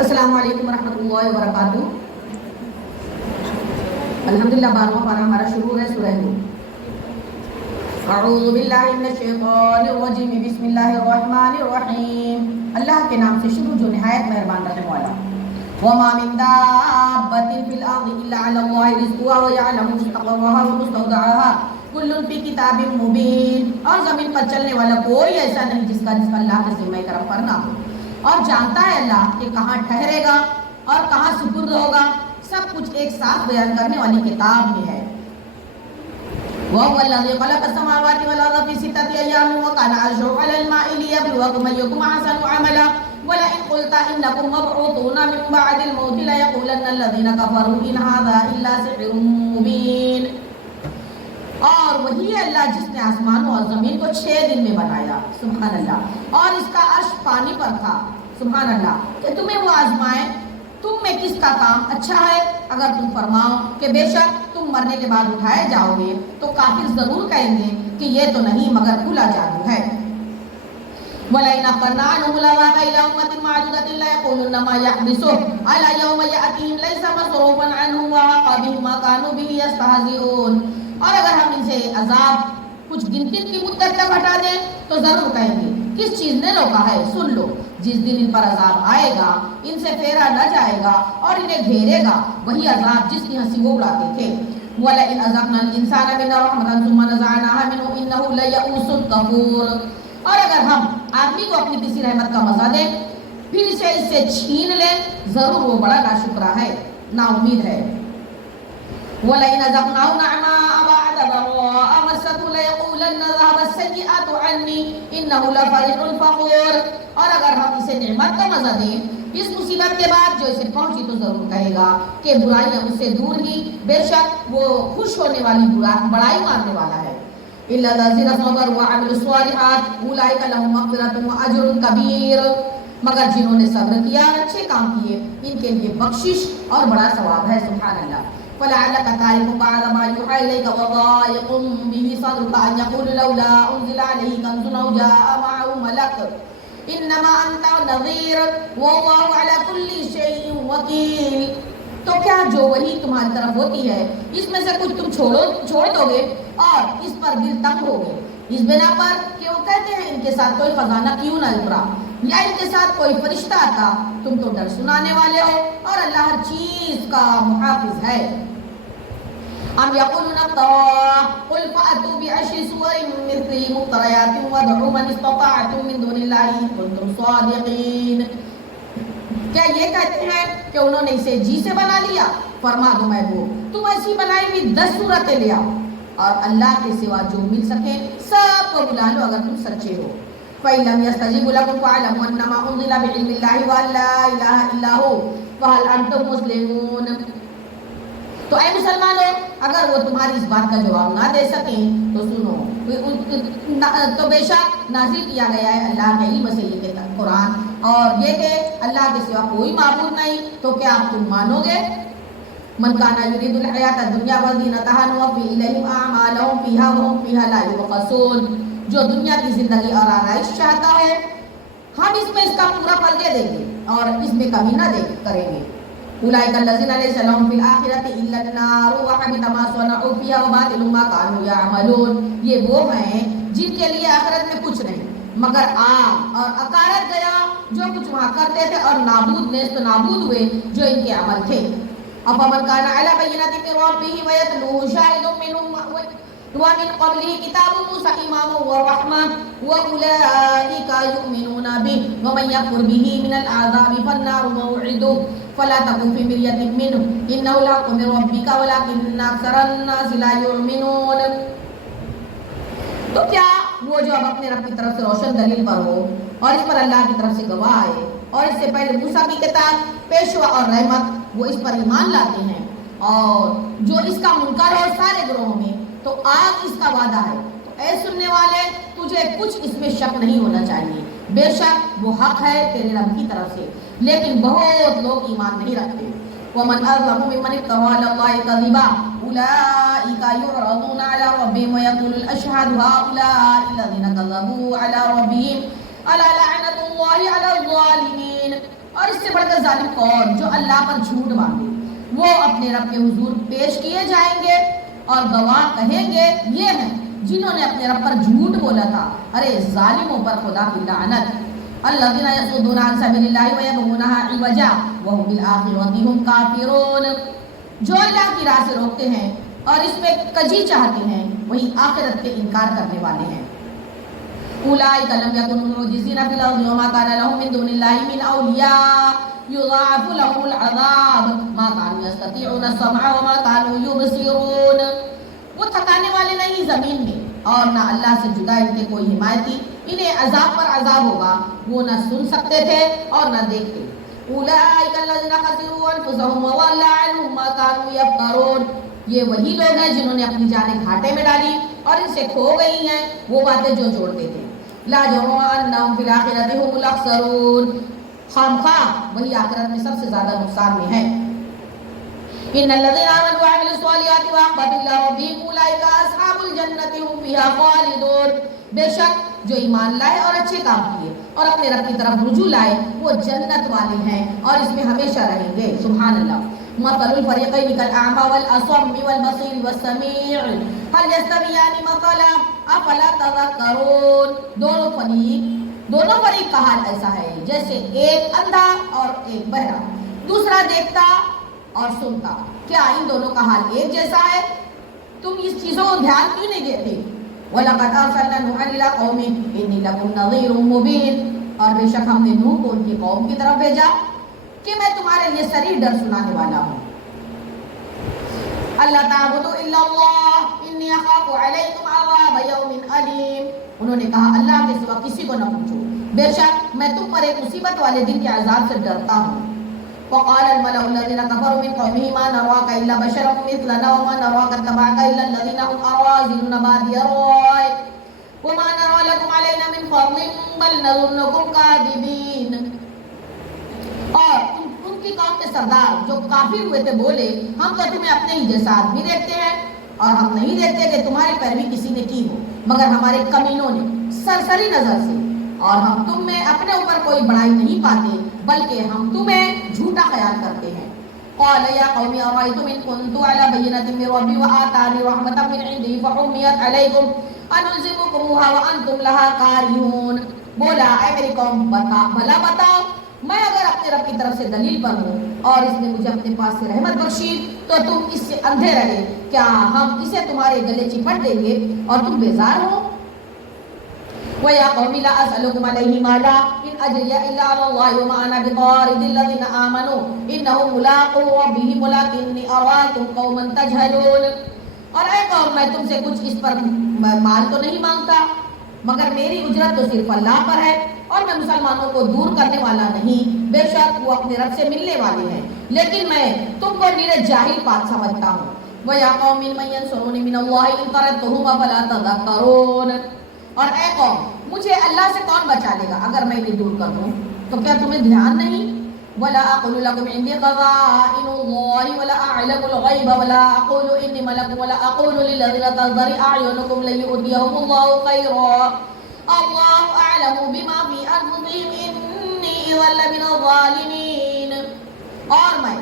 السلام علیکم ورحمۃ اللہ وبرکاتہ۔ الحمدللہ 12واں پارہ ہمارا شروع ہے سورہ نور۔ اعوذ باللہ من الشیطان الرجیم، بسم اللہ الرحمن الرحیم۔ اللہ کے نام سے شروع جو نہایت مہربان رحم والا۔ وما من دابۃ فی الارض الا علی اللہ رزقها ویعلم مستقرها ومستودعها کل فی کتاب مبین۔ اور زمین پر چلنے والا کوئی ایسا نہیں جس کا رزق اللہ کے ذمہ کرم پر نہ ہو، اور جانتا ہے اللہ کہ کہاں ٹھہرے گا اور کہاں سپرد ہوگا، سب کچھ ایک ساتھ بیان کرنے والی کتاب میں ہے۔ وَهُوَ الَّذِي خَلَقَ السَّمَاوَاتِ وَالْأَرْضَ فِي سِتَّةِ أَيَّامٍ وَكَانَ عَرْشُهُ عَلَى الْمَاءِ لِيَبْلُوَكُمْ أَيُّكُمْ أَحْسَنُ عَمَلًا وَلَئِنْ قُلْتَ إِنَّكُمْ مَبْعُوثُونَ مِنْ بَعْدِ الْمَوْتِ لَيَقُولَنَّ الَّذِينَ كَفَرُوا إِنْ هَذَا إِلَّا سِحْرٌ مُبِينٌ۔ اور وہی ہے اللہ جس نے آسمانوں اور زمین کو 6 دن میں بنایا، سبحان اللہ، اور اس کا عرش پانی پر تھا، سبحان اللہ، کہ تمہیں وہ آزمائے تم میں کس کا کام اچھا ہے۔ اگر تم فرماؤ کہ بے شک تم مرنے کے بعد اٹھائے جاؤ گے تو کافر ضرور کہیں گے کہ یہ تو نہیں مگر کھلا جادو ہے۔ وَلَئِنْ أَخَّرْنَا عَنْهُمُ الْعَذَابَ إِلَىٰ أُمَّةٍ مَّعْدُودَةٍ لَيَقُولُنَّ مَا يَحْبِسُهُ عَلَىٰ يَوْمَ يَأْتِيهِمْ لَيْسَ مَصْرُوفًا عَنْهُمْ وَحَاقَ بِهِم مَّا كَانُوا بِهِ يَسْتَهْزِئُونَ۔ اور اگر ہم ان سے عذاب کچھ گنتی کی مدت تک ہٹا دیں تو ضرور کہیں گے کس چیز نے روکا ہے، سن لو، جس دن ان پر عذاب آئے گا ان سے پھیرا نہ جائے گا اور انہیں گھیرے گا وہی عذاب جس کی ہنسی وہ اڑاتے تھے۔ وَلَئِنْ أَذَقْنَا الْإِنسَانَ مِنَّا رَحْمَةً ثُمَّ نَزَعْنَاهَا مِنْهُ إِنَّهُ لَيَئُوسٌ كَفُورٌ۔ اور اگر ہم آدمی کو اپنی کسی رحمت کا مزہ دیں پھر اسے اس سے چھین لیں ضرور وہ بڑا ناشکرا ہے، نا امید ہے۔ وَلَئِنْ أَذَقْنَاهُ نَعْمَاءَ بَعْدَ ضَرَّاءَ مَسَّتْهُ لَيَقُولَنَّ ذَهَبَ السَّيِّئَاتُ عَنِّي إِنَّهُ لَفَرِحٌ فَخُورٌ۔ اور اگر ہم اسے نعمت کا مزہ دیں اس مصیبت کے بعد جو اسے پہنچی تو ضرور کہے گا کہ برائیاں مجھ سے دور ہی، بے شک وہ خوش ہونے والی بڑائی مارنے والا ہے۔ إِلَّا الَّذِينَ صَبَرُوا وَعَمِلُوا الصَّالِحَاتِ أُولَٰئِكَ لَهُم مَّغْفِرَةٌ وَأَجْرٌ كَبِيرٌ۔ مگر جنہوں نے صبر کیا اور اچھے کام کیے ان کے لیے بخشش اور بڑا ثواب ہے، سبحان اللہ۔ فَلَعَلَّكَ تَارِكٌ بَعْضَ مَا يُوحَىٰ إِلَيْكَ وَضَائِقٌ بِهِ صَدْرُكَ أَن يَقُولُوا لَوْلَا أُنزِلَ عَلَيْهِ كَنزٌ أَوْ جَاءَ مَعَهُ مَلَكٌ إِنَّمَا أَنتَ نَذِيرٌ وَاللَّهُ عَلَىٰ كُلِّ شَيْءٍ وَكِيلٌ۔ تو کیا جو وحی تمہاری طرف ہوتی ہے اس میں سے کچھ تم چھوڑ دو گے اور اس پر دل تنگ ہوگے اس بنا پر کہ وہ کہتے ہیں ان کے ساتھ کوئی خزانہ کیوں نہ اترا یا ان کے ساتھ کوئی فرشتہ آتا، تم تو ڈر سنانے والے ہو اور اللہ ہر چیز کا محافظ ہے۔ ام یقولون افتراه قل فأتوا بعشر سور مثله مفتريات وادعوا من استطعتم من دون الله إن كنتم صادقين۔ کیا یہ کہتے ہیں کہ انہوں نے اسے جی سے بنا لیا؟ فرما دو محبوب تم ایسی بنائی ہوئی 10 صورتیں لے آؤ اور اللہ کے سوا جو مل سکے سب کو بلا لو اگر تم سچے ہو۔ فَإِن لَّمْ يَسْتَجِيبُوا لَكُمْ فَاعْلَمُوا أَنَّمَا أُنزِلَ بِعِلْمِ اللَّهِ وَأَن لَّا إِلَٰهَ إِلَّا هُوَ فَهَلْ أَنتُم مُّسْلِمُونَ۔ تو اے مسلمانوں اگر وہ تمہاری اس بات کا جواب نہ دے سکیں تو سنو، تو بے شک نازل کیا گیا ہے اللہ کے علم سے یہ قرآن اور یہ کہ اللہ کے سوا کوئی معبود نہیں، تو کیا تم مانو گے؟ من کان یرید الحیات الدنیا وزینتها نوفی الیہم اعمالہم فیہا وہم فیہا لا یبخسون۔ جو دنیا کی زندگی اور آرائش چاہتا ہے ہم اس میں اس کا پورا پھل دے دیں گے اور اس میں کمی نہ کریں گے۔ اولئک الذین لیس لہم فی الآخرۃ الا النار وحبط ما صنعوا فیہا وباطل ما کانوا یعملون۔ یہ وہ ہیں جن کے لیے آخرت میں کچھ نہیں مگر آگ اور اکارت گیا جو کچھ وہاں کرتے تھے اور نابود نیست نابود ہوئے جو ان کے عمل تھے۔ افمن کان علی بینۃ من ربہ ویتلوہ شاہد منہ ومن قبله كتاب موسى إماما ورحمة وأولئك يؤمنون به ومن يكفر به من العذاب فالنار موعده فلا تكن في مرية منه إنه الحق من ربك ولكن أكثر الناس لا يؤمنون۔ تو کیا وہ جو اب اپنے رب کی طرف سے روشن دلیل پر ہو اور اس پر اللہ کی طرف سے گواہ آئے اور اس سے پہلے موسیٰ کی کتاب پیشوا اور رحمت وہ اس پر ایمان لاتے ہیں اور جو اس کا منکر ہو سارے گروہوں میں تو آگ اس کا وعدہ ہے، تو اے سننے والے تجھے کچھ اس میں شک نہیں ہونا چاہیے، بے شک وہ حق ہے تیرے رب کی طرف سے لیکن بہت لوگ ایمان نہیں رکھتے۔ وَمَنْ أَظْلَمُ مِمَّنِ افْتَرَىٰ عَلَى اللَّهِ كَذِبًا أُولَٰئِكَ يُعْرَضُونَ عَلَىٰ رَبِّهِمْ وَيَقُولُ الْأَشْهَادُ هَٰؤُلَاءِ الَّذِينَ كَذَبُوا عَلَىٰ رَبِّهِمْ أَلَا لَعْنَةُ اللَّهِ عَلَى الظَّالِمِينَ۔ اور اور اس سے بڑھ کر ظالم کون؟ جو اللہ پر جھوٹ باندھے۔ وہ اپنے رب کے حضور پیش کیے جائیں گے اور گواہ کہیں گے یہ ہیں جنہوں نے اپنے رب پر جھوٹ بولا تھا۔ ارے ظالموں پر خدا کی لعنت۔ الذین یصدون عن سبیل اللہ ویبغونها عوجا وهم بالآخرۃ هم کافرون، جو اللہ کی راہ سے روکتے ہیں اور اس میں کجی چاہتے ہیں وہی آخرت کے انکار کرنے والے ہیں۔ اولئک لم یکونوا معجزین فی الارض وما کان لهم من دون اللہ من اولیاء یضاعف لهم العذاب ما كانوا يستطيعون السمع وما كانوا يبصرون، وہ تھکانے والے نہیں زمین میں، اور نہ اللہ سے جدا ان کے کوئی حمایتی، انہیں عذاب پر عذاب ہوگا، وہ نہ سن سکتے تھے اور نہ دیکھتے۔ اولئک الذین خسروا انفسهم وضل عنهم ما كانوا يفترون، یہ وہی لوگ ہیں جنہوں نے اپنی جانیں گھاٹے میں ڈالی اور ان سے کھو گئی ہیں وہ باتیں جو جوڑتے تھے۔ لا جرم انہم فی الآخرۃ هم الاخسرون، خامخواہ وہی آخرت میں سب سے زیادہ نقصان میں ہے۔ ان الذین آمنوا وعملوا الصالحات واخبتوا الی ربہم اولئک اصحاب الجنۃ هم فیہا خالدون، بے شک جو ایمان لائے اور اچھے کام کیے اور اپنے رب کی طرف رجوع لائے وہ جنت والے ہیں اور اس میں ہمیشہ رہیں گے۔ سبحان اللہ۔ مثل الفریقین کالاعمی والاصم والبصیر والسمیع هل یستویان مثلا افلا تذکرون، دونوں فریق کا حال ایسا ہے جیسے ایک اندھا اور ایک بہرا، دوسرا دیکھتا اور سنتا، کیا ان دونوں کا حال ایک جیسا ہے؟ تم اس چیزوں کو دھیان کیوں نہیں دیتے؟ وَلَقَدْ أَرْسَلْنَا نُوحًا إِلَىٰ قَوْمِهِ إِنِّي لَكُمْ نَذِيرٌ مُّبِينٌ، اور بے شک ہم نے نوح کو ان کی قوم کی طرف بھیجا کہ میں تمہارے لیے صریح ڈر سنانے والا ہوں۔ اللہ تعبدوا الا اللہ انی اخاف علیکم عذاب یوم علیم، انہوں نے کہا اللہ کے سوا کسی کو نہ پوچھو، بے شک میں تم پر ایک مصیبت والے دن کے عذاب سے ڈرتا ہوں۔ وقال الملأ الذين كفروا من قومه ما نراك إلا بشرا مثلنا وما نراك اتبعك إلا الذين هم أراذلنا بادي الرأي وما نرى لكم علينا من فضل بل نظنكم كاذبين، اور ان کی قوم کے سردار جو کافر ہوئے تھے بولے ہم تو تمہیں اپنے ہی جیسا آدمی دیکھتے ہیں اور ہم نہیں دیکھتے کہ تمہاری پیروی کسی نے کی ہو مگر ہمارے کمینوں نے سرسری نظر سے، اور ہم تم میں اپنے اوپر کوئی بڑائی نہیں پاتے بلکہ ہم تمہیں جھوٹا خیال کرتے ہیں۔ قال یا قوم ارأیتم ان کنت علی بینۃ من ربی وآتانی رحمۃ من عندی فحمیت علیکم انلزمکموها وانتم لها کارہون، بولا اے میری قوم بھلا بتاؤ میں اگر اپنے رب کی طرف سے دلیل پر ہوں اور اس نے مجھے اپنے پاس سے رحمت بخشی تو تم اس سے اندھے رہے، کیا ہم اسے تمہارے گلے چپٹ دیں گے اور تم بیزار ہو؟ وَيَا قَوْمِ لَا أَسْأَلُكُمْ عَلَيْهِ مَالًا إِنْ أَجْرِيَ إِلَّا عَلَى اللَّهِ وَمَا أَنَا بِطَارِدِ الَّذِينَ آمَنُوا إِنَّهُمْ مُلَاقُو رَبِّهِمْ وَلَكِنِّي أَرَاكُمْ قَوْمًا تَجْهَلُونَ، اور اے قوم میں تم سے کچھ اس پر مال تو نہیں مانگتا مگر میری اجرت تو صرف اللہ پر ہے اور میں مسلمانوں کو دور کرنے والا نہیں، بے شک وہ اپنے رب سے ملنے والے ہیں لیکن میں تم کو میرے جاہل بات سمجھتا ہوں۔ وَيَا قَوْمِ مَن يَنصُرُونِي مِنَ اللَّهِ إِن طَرَدتُّهُمْ أَفَلَا تَذَكَّرُونَ، اور اے قوم مجھے اللہ سے کون بچا لے گا اگر میں انہیں دور کر دوں تو کیا تمہیں دھیان نہیں؟ وَلَا أَقُولُ لَكُمْ عِنْدِي خَزَائِنُ اللَّهِ وَلَا أَعْلَمُ الْغَيْبَ وَلَا أَقُولُ إِنِّي مَلَكٌ وَلَا أَقُولُ لِلَّذِينَ تَزْدَرِي أَعْيُنُكُمْ لَن يُؤْتِيَهُمُ اللَّهُ خَيْرًا اللَّهُ أَعْلَمُ بِمَا فِي أَنفُسِهِمْ إِنِّي إِذًا لَّمِنَ الظَّالِمِينَ، اور میں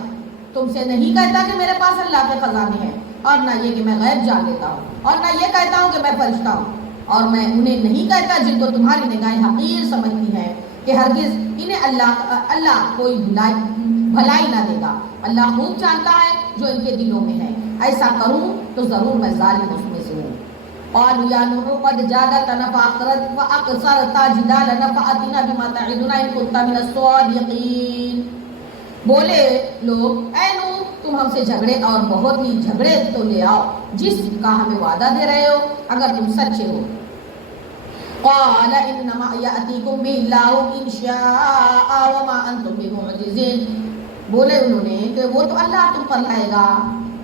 تم سے نہیں کہتا کہ میرے پاس اللہ کے خزانے ہیں اور نہ یہ کہ میں غیب جان لیتا ہوں اور نہ یہ کہتا ہوں کہ میں فرشتہ ہوں، اور میں انہیں نہیں کہتا جن کو تمہاری نگاہیں حقیر سمجھتی ہیں کہ ہرگز انہیں اللہ کوئی بھلائی نہ دے گا، اللہ خوب جانتا ہے جو ان کے دلوں میں ہے، ایسا کروں تو ضرور میں ظالم اس میں سے ہوں۔ قالوا یا نوح قد جادلتنا فأكثرت جدالنا فأتنا بما تعدنا إن كنت من الصادقين، بولے لوگ اے نوح تم ہم سے جھگڑے اور بہت ہی جھگڑے تو لے آؤ جس کا ہمیں وعدہ دے رہے ہو اگر تم سچے ہو۔ قال انما یأتیکم بہ اللہ ان شاء وما انتم بمعجزین، بولے انہوں نے کہ وہ تو اللہ تم پر لائے گا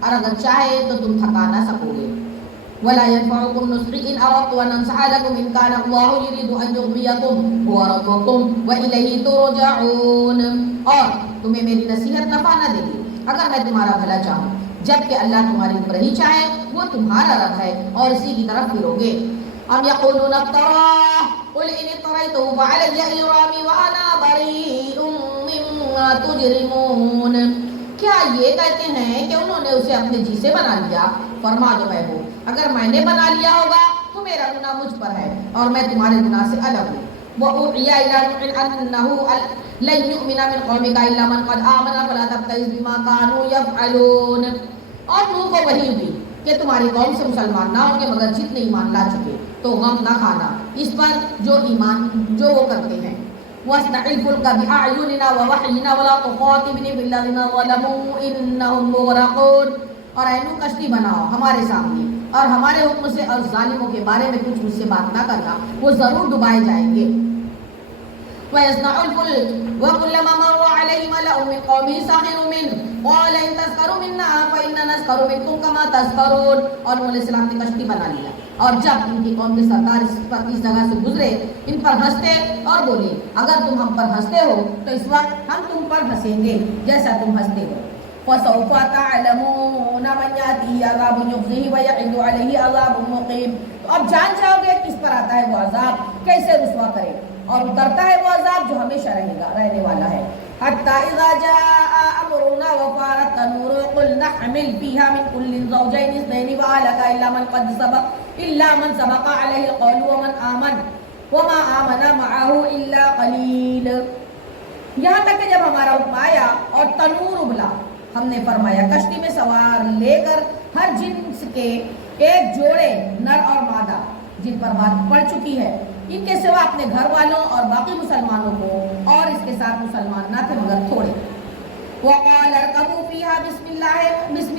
اور اگر چاہے تو تم تھکا نہ سکو گے۔ ولا ينفعكم نصحي إن أردت أن أنصح لكم إن كان الله يريد أن يغويكم هو ربكم وإليه ترجعون، اور تمہیں میری نصیحت نفع نہ دے گی اگر میں تمہارا بھلا چاہوں، جبکہ اللہ تمہاری اوپر ہی چاہے وہ تمہارا رب ہے اور اسی کی طرف پھرو گے۔ ام یقولون افتراه قل ان افتریته فعلی اجرامي وانا بریء بما تجرمون. کیا یہ کہتے ہیں کہ انہوں نے اسے اپنے جی سے بنا لیا؟ فرما دو محبوب اگر میں نے بنا لیا ہوگا تو میرا گناہ مجھ پر ہے اور میں تمہارے گناہ سے الگ ہوں. وَأُوحِيَ إِلَىٰ نُوحٍ أَنَّهُ لَن يُؤْمِنَ مِن قَوْمِكَ إِلَّا مَن قَدْ آمَنَ فَلَا تَبْتَئِسْ بِمَا كَانُوا يَفْعَلُونَ. اور نوح کو وحی ہوئی کہ تمہاری قوم سے مسلمان نہ ہوں گے مگر جتنے ایمان لا چکے، تو غم نہ کھانا اس پر جو وہ کرتے ہیں. وَاصْنَعِ الْفُلْكَ بِأَعْيُنِنَا وَوَحْيِنَا وَلَا تُخَاطِبْنِي فِي الَّذِينَ ظَلَمُوا إِنَّهُمْ مُغْرَقُونَ. اور اے نوح کشتی بناؤ ہمارے سامنے اور ہمارے حکم سے، اور ظالموں کے بارے میں کچھ مجھ سے بات نہ کرنا، وہ ضرور ڈبائے جائیں گے. وَيَصْنَعُ الْفُلْكَ وَكُلَّمَا مَرَّ عَلَيْهِ مَلَأٌ مِّن قَوْمِهِ سَخِرُوا مِنْهُ قَالَ إِن تَسْخَرُوا مِنَّا فَإِنَّا نَسْخَرُ مِنكُمْ كَمَا تَسْخَرُونَ. اور نوح علیہ السلام نے کشتی بنا لیا اور جب ان کی قوم کے سردار اس جگہ سے گزرے ان پر ہنستے اور بولے اگر تم ہم پر ہنستے ہو تو اس وقت ہم تم پر ہنسیں گے جیسا تم ہنستے ہو. فَسَوْفَ تَعْلَمُونَ مَن يَأْتِيهِ عَذَابٌ يُخْزِيهِ وَيَحِلُّ عَلَيْهِ عَذَابٌ مُقِيمٌ. تو اب جان جاؤ گے کس پر آتا ہے وہ عذاب، کیسے رسوا کرے، اور اترتا ہے وہ عذاب جو ہمیشہ رہنے والا ہے. حَتَّى إِذَا جَاءَ أَمْرُنَا وَفَارَتِ النُّورُ قُلْ نَحْمِلُ فِيهَا مِن كُلٍّ زَوْجَيْنِ اثْنَيْنِ وَأَهْلَكَ إِلَّا مَن سَبَقَ عَلَيْهِ الْقَوْلُ وَمَا آمَنَ مَعَهُ إِلَّا قَلِيلٌ. یہاں تک کہ جب ہمارا حکم آیا اور تنور ابلا، ہم نے فرمایا کشتی میں سوار لے کر ہر جنس کے ایک جوڑے نر اور مادہ جن پر بات پڑ چکی ہے، ان کے سوا اپنے گھر والوں اور باقی مسلمانوں کو، اور اس کے ساتھ مسلمان نہ تھے مگر تھوڑے. وَقَالَ ارْكَبُوا فِيهَا بِسْمِ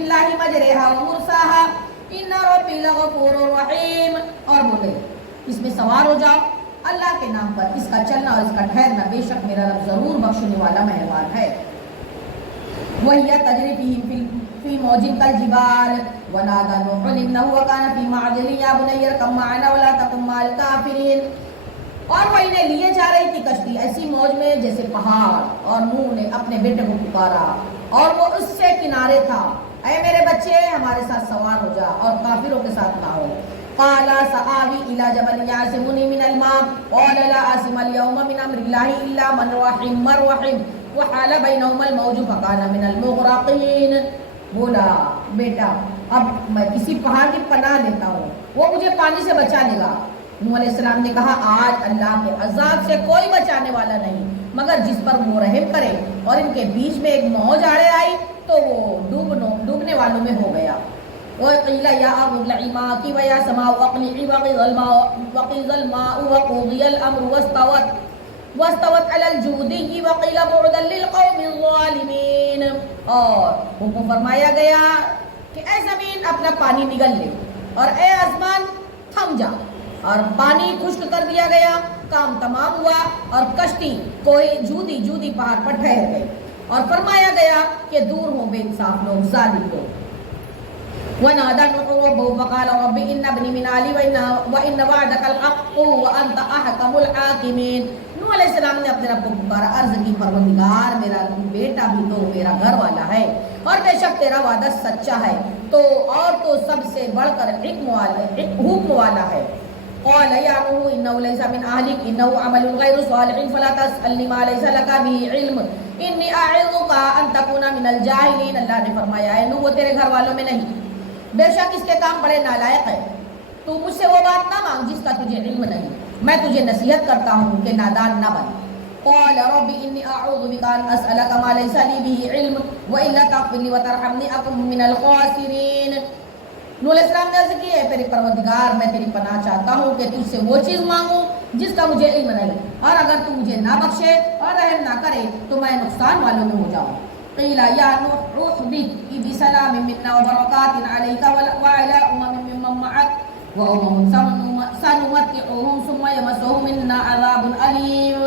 اللَّهِ مَجْرَاهَا وَمُرْسَاهَا إِنَّ رَبِّي لَغَفُورٌ رَحِيمٌ. اور بولے اس میں سوار ہو جاؤ اللہ کے نام پر، اس کا چلنا اور اس کا ٹھہرنا بے شک میرا رب ضرور بخشنے والا مہربان ہے. وَهِيَ تَجْرِي بِهِمْ فِي مَوْجٍ كَالْجِبَالِ وَنَادَىٰ نُوحٌ ابْنَهُ وَكَانَ فِي مَعْزِلٍ يَا بُنَيَّ ارْكَب مَّعَنَا وَلَا تَكُن مَّعَ الْكَافِرِينَ. اور وہ انہیں لیے جا رہی تھی کشتی ایسی موج میں جیسے پہاڑ، اور نوح نے اپنے بیٹے کو پکارا اور وہ اس سے کنارے تھا، اے میرے بچے ہمارے ساتھ سوار ہو جا اور کافروں کے ساتھ نہ ہو. قَالَ سَآوِي إِلَىٰ جَبَلٍ يَعْصِمُنِي مِنَ الْمَاءِ قَالَ لَا عَاصِمَ الْيَوْمَ مِنْ أَمْرِ اللَّهِ إِلَّا مَن رَحِمَ وَحَالَ بَيْنَهُمَا الْمَوْجُ فَكَانَ مِنَ الْمُغْرَقِينَ. بولا بیٹا اب میں کسی پہاڑ کی پناہ لیتا ہوں، وہ مجھے پانی سے بچا لے گا. نوح علیہ السلام نے کہا آج اللہ کے عذاب سے کوئی بچانے والا نہیں مگر جس پر وہ رحم کرے. اور ان کے بیچ میں ایک موج آڑے آئی تو وہ ڈوبنے والوں میں ہو گیا. وَقِيلَ يَا أَرْضُ ابْلَعِي مَاءَكِ وَيَا سَمَاءُ أَقْلِعِي وَغِيضَ الْمَاءُ وَقُضِيَ الْأَمْرُ وَاسْتَوَتْ عَلَى الْجُودِيِّ وَقِيلَ بُعْدًا لِلْقَوْمِ الظَّالِمِينَ. اور حکم فرمایا گیا کہ اے زمین اپنا پانی نگل لے اور اے آسمان تھم جا، اور پانی خشک کر دیا گیا. کام تمام ہوا اور کشتی کوئی جودی پہاڑ پر ٹھہر گئی، اور فرمایا گیا کہ دور ہو بے انصاف لوگ، ظالم لوگ. وَنَادَىٰ نُوحٌ رَبَّهُ فَقَالَ رَبِّ إِنَّ ابْنِي مِنْ أَهْلِي وَإِنَّ وَعْدَكَ الْحَقُّ وَأَنْتَ أَحْكَمُ الْحَاكِمِينَ. نوح علیہ السلام نے اپنے رب کو پکارا، عرض کی پروردگار میرا بیٹا بھی تو میرا گھر والا ہے اور بے شک تیرا وعدہ سچا ہے، تو سب سے بڑھ کر حکم والا ہے. قال يا نوح إنه ليس من أهلك إنه عمل غير صالح فلا تسألني ما ليس لك به علم إني أعظك أن تكون من الجاهلين. اللہ نے فرمایا اے نوح وہ تیرے گھر والوں میں نہیں، بے شک اس کے کام بڑے نالائق ہے، تو مجھ سے وہ بات نہ مانگ جس کا تجھے علم نہیں، میں تجھے نصیحت کرتا ہوں کہ نادان نہ بن. قال رب إني أعوذ بك أن أسألك ما ليس لي به علم وإلا تغفر لي وترحمني أكن من الخاسرين. نوح علیہ السلام نے عرض کی ہے میرے پروردگار میں تیری پناہ چاہتا ہوں کہ تجھ سے وہ چیز مانگوں جس کا مجھے علم نہیں، اور اگر تو مجھے نہ بخشے اور رحم نہ کرے تو میں نقصان والوں میں ہو جاؤں. قیل یا نوح اہبط بسلام منا وبرکات علیک وعلی ممن معک وامم سنمتعهم ثم یمسهم منا عذاب علیم.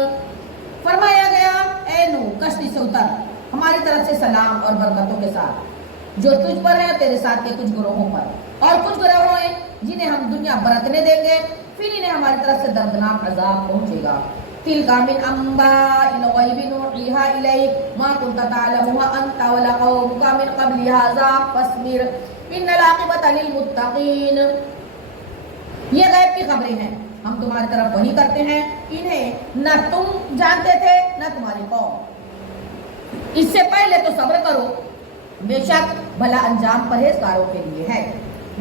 فرمایا گیا اے نوح کشتی سے اتر ہماری طرف سے سلام اور برکتوں کے ساتھ جو تجھ پر ہے تیرے ساتھ کے کچھ گروہوں پر، اور کچھ گروہ ہیں جنہیں ہم دنیا برتنے دیں گے پھر انہیں ہماری طرف سے دردناک عذاب پہنچے گا. تِلْكَ مِنْ أَنْبَاءِ الْغَيْبِ نُوحِيهَا إِلَيْكَ مَا كُنْتَ تَعْلَمُهَا أَنْتَ وَلَا قَوْمُكَ مِنْ قَبْلِ هَٰذَا فَاصْبِرْ إِنَّ الْعَاقِبَةَ لِلْمُتَّقِينَ. یہ غیب کی خبریں ہیں، ہم تمہاری طرف وحی کرتے ہیں، انہیں نہ تم جانتے تھے نہ تمہاری قوم. اس سے پہلے تو صبر کرو، بے شک بھلا انجام پرہیزگاروں کے لیے ہے۔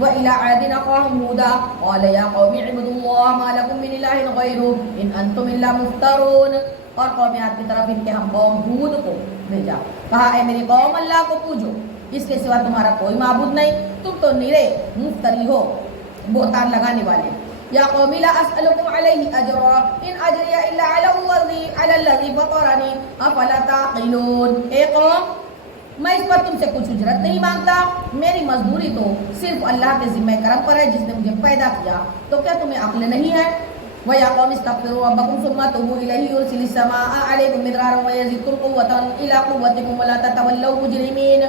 وَإِلَىٰ عَادٍ أَخَاهُمْ هُودًا قَالَ يَا قَوْمِ اعْبُدُوا اللَّهَ مَا لَكُم مِّنْ إِلَٰهٍ غَيْرُهُ إِنْ أَنتُمْ إِلَّا مُفْتَرُونَ۔ اور قوم عاد کی طرف ان کے ہم قوم ہود کو بھیجا، کہا اے میری قوم اللہ کو پوجو، اس کے سوا تمہارا کوئی معبود نہیں، تم تو نرے مفتری ہو، بہتان لگانے والے۔ یا قوم لا اسألکم علیہ اجرا ان اجری الا علی الذی فطرنی افلا تعقلون۔ اے قوم میں اس پر تم سے کچھ اجرت نہیں مانگتا، میری مزدوری تو صرف اللہ کے ذمہ کرم پر ہے جس نے مجھے پیدا کیا، تو کیا تمہیں عقل نہیں ہے؟ وَيَا قَوْمِ اسْتَغْفِرُوا رَبَّكُمْ ثُمَّ تُوبُوا إِلَيْهِ يُرْسِلِ السَّمَاءَ عَلَيْكُمْ مِدْرَارًا وَيَزِدْكُمْ قُوَّةً إِلَىٰ قُوَّتِكُمْ وَلَا تَتَوَلَّوْا مُجْرِمِينَ۔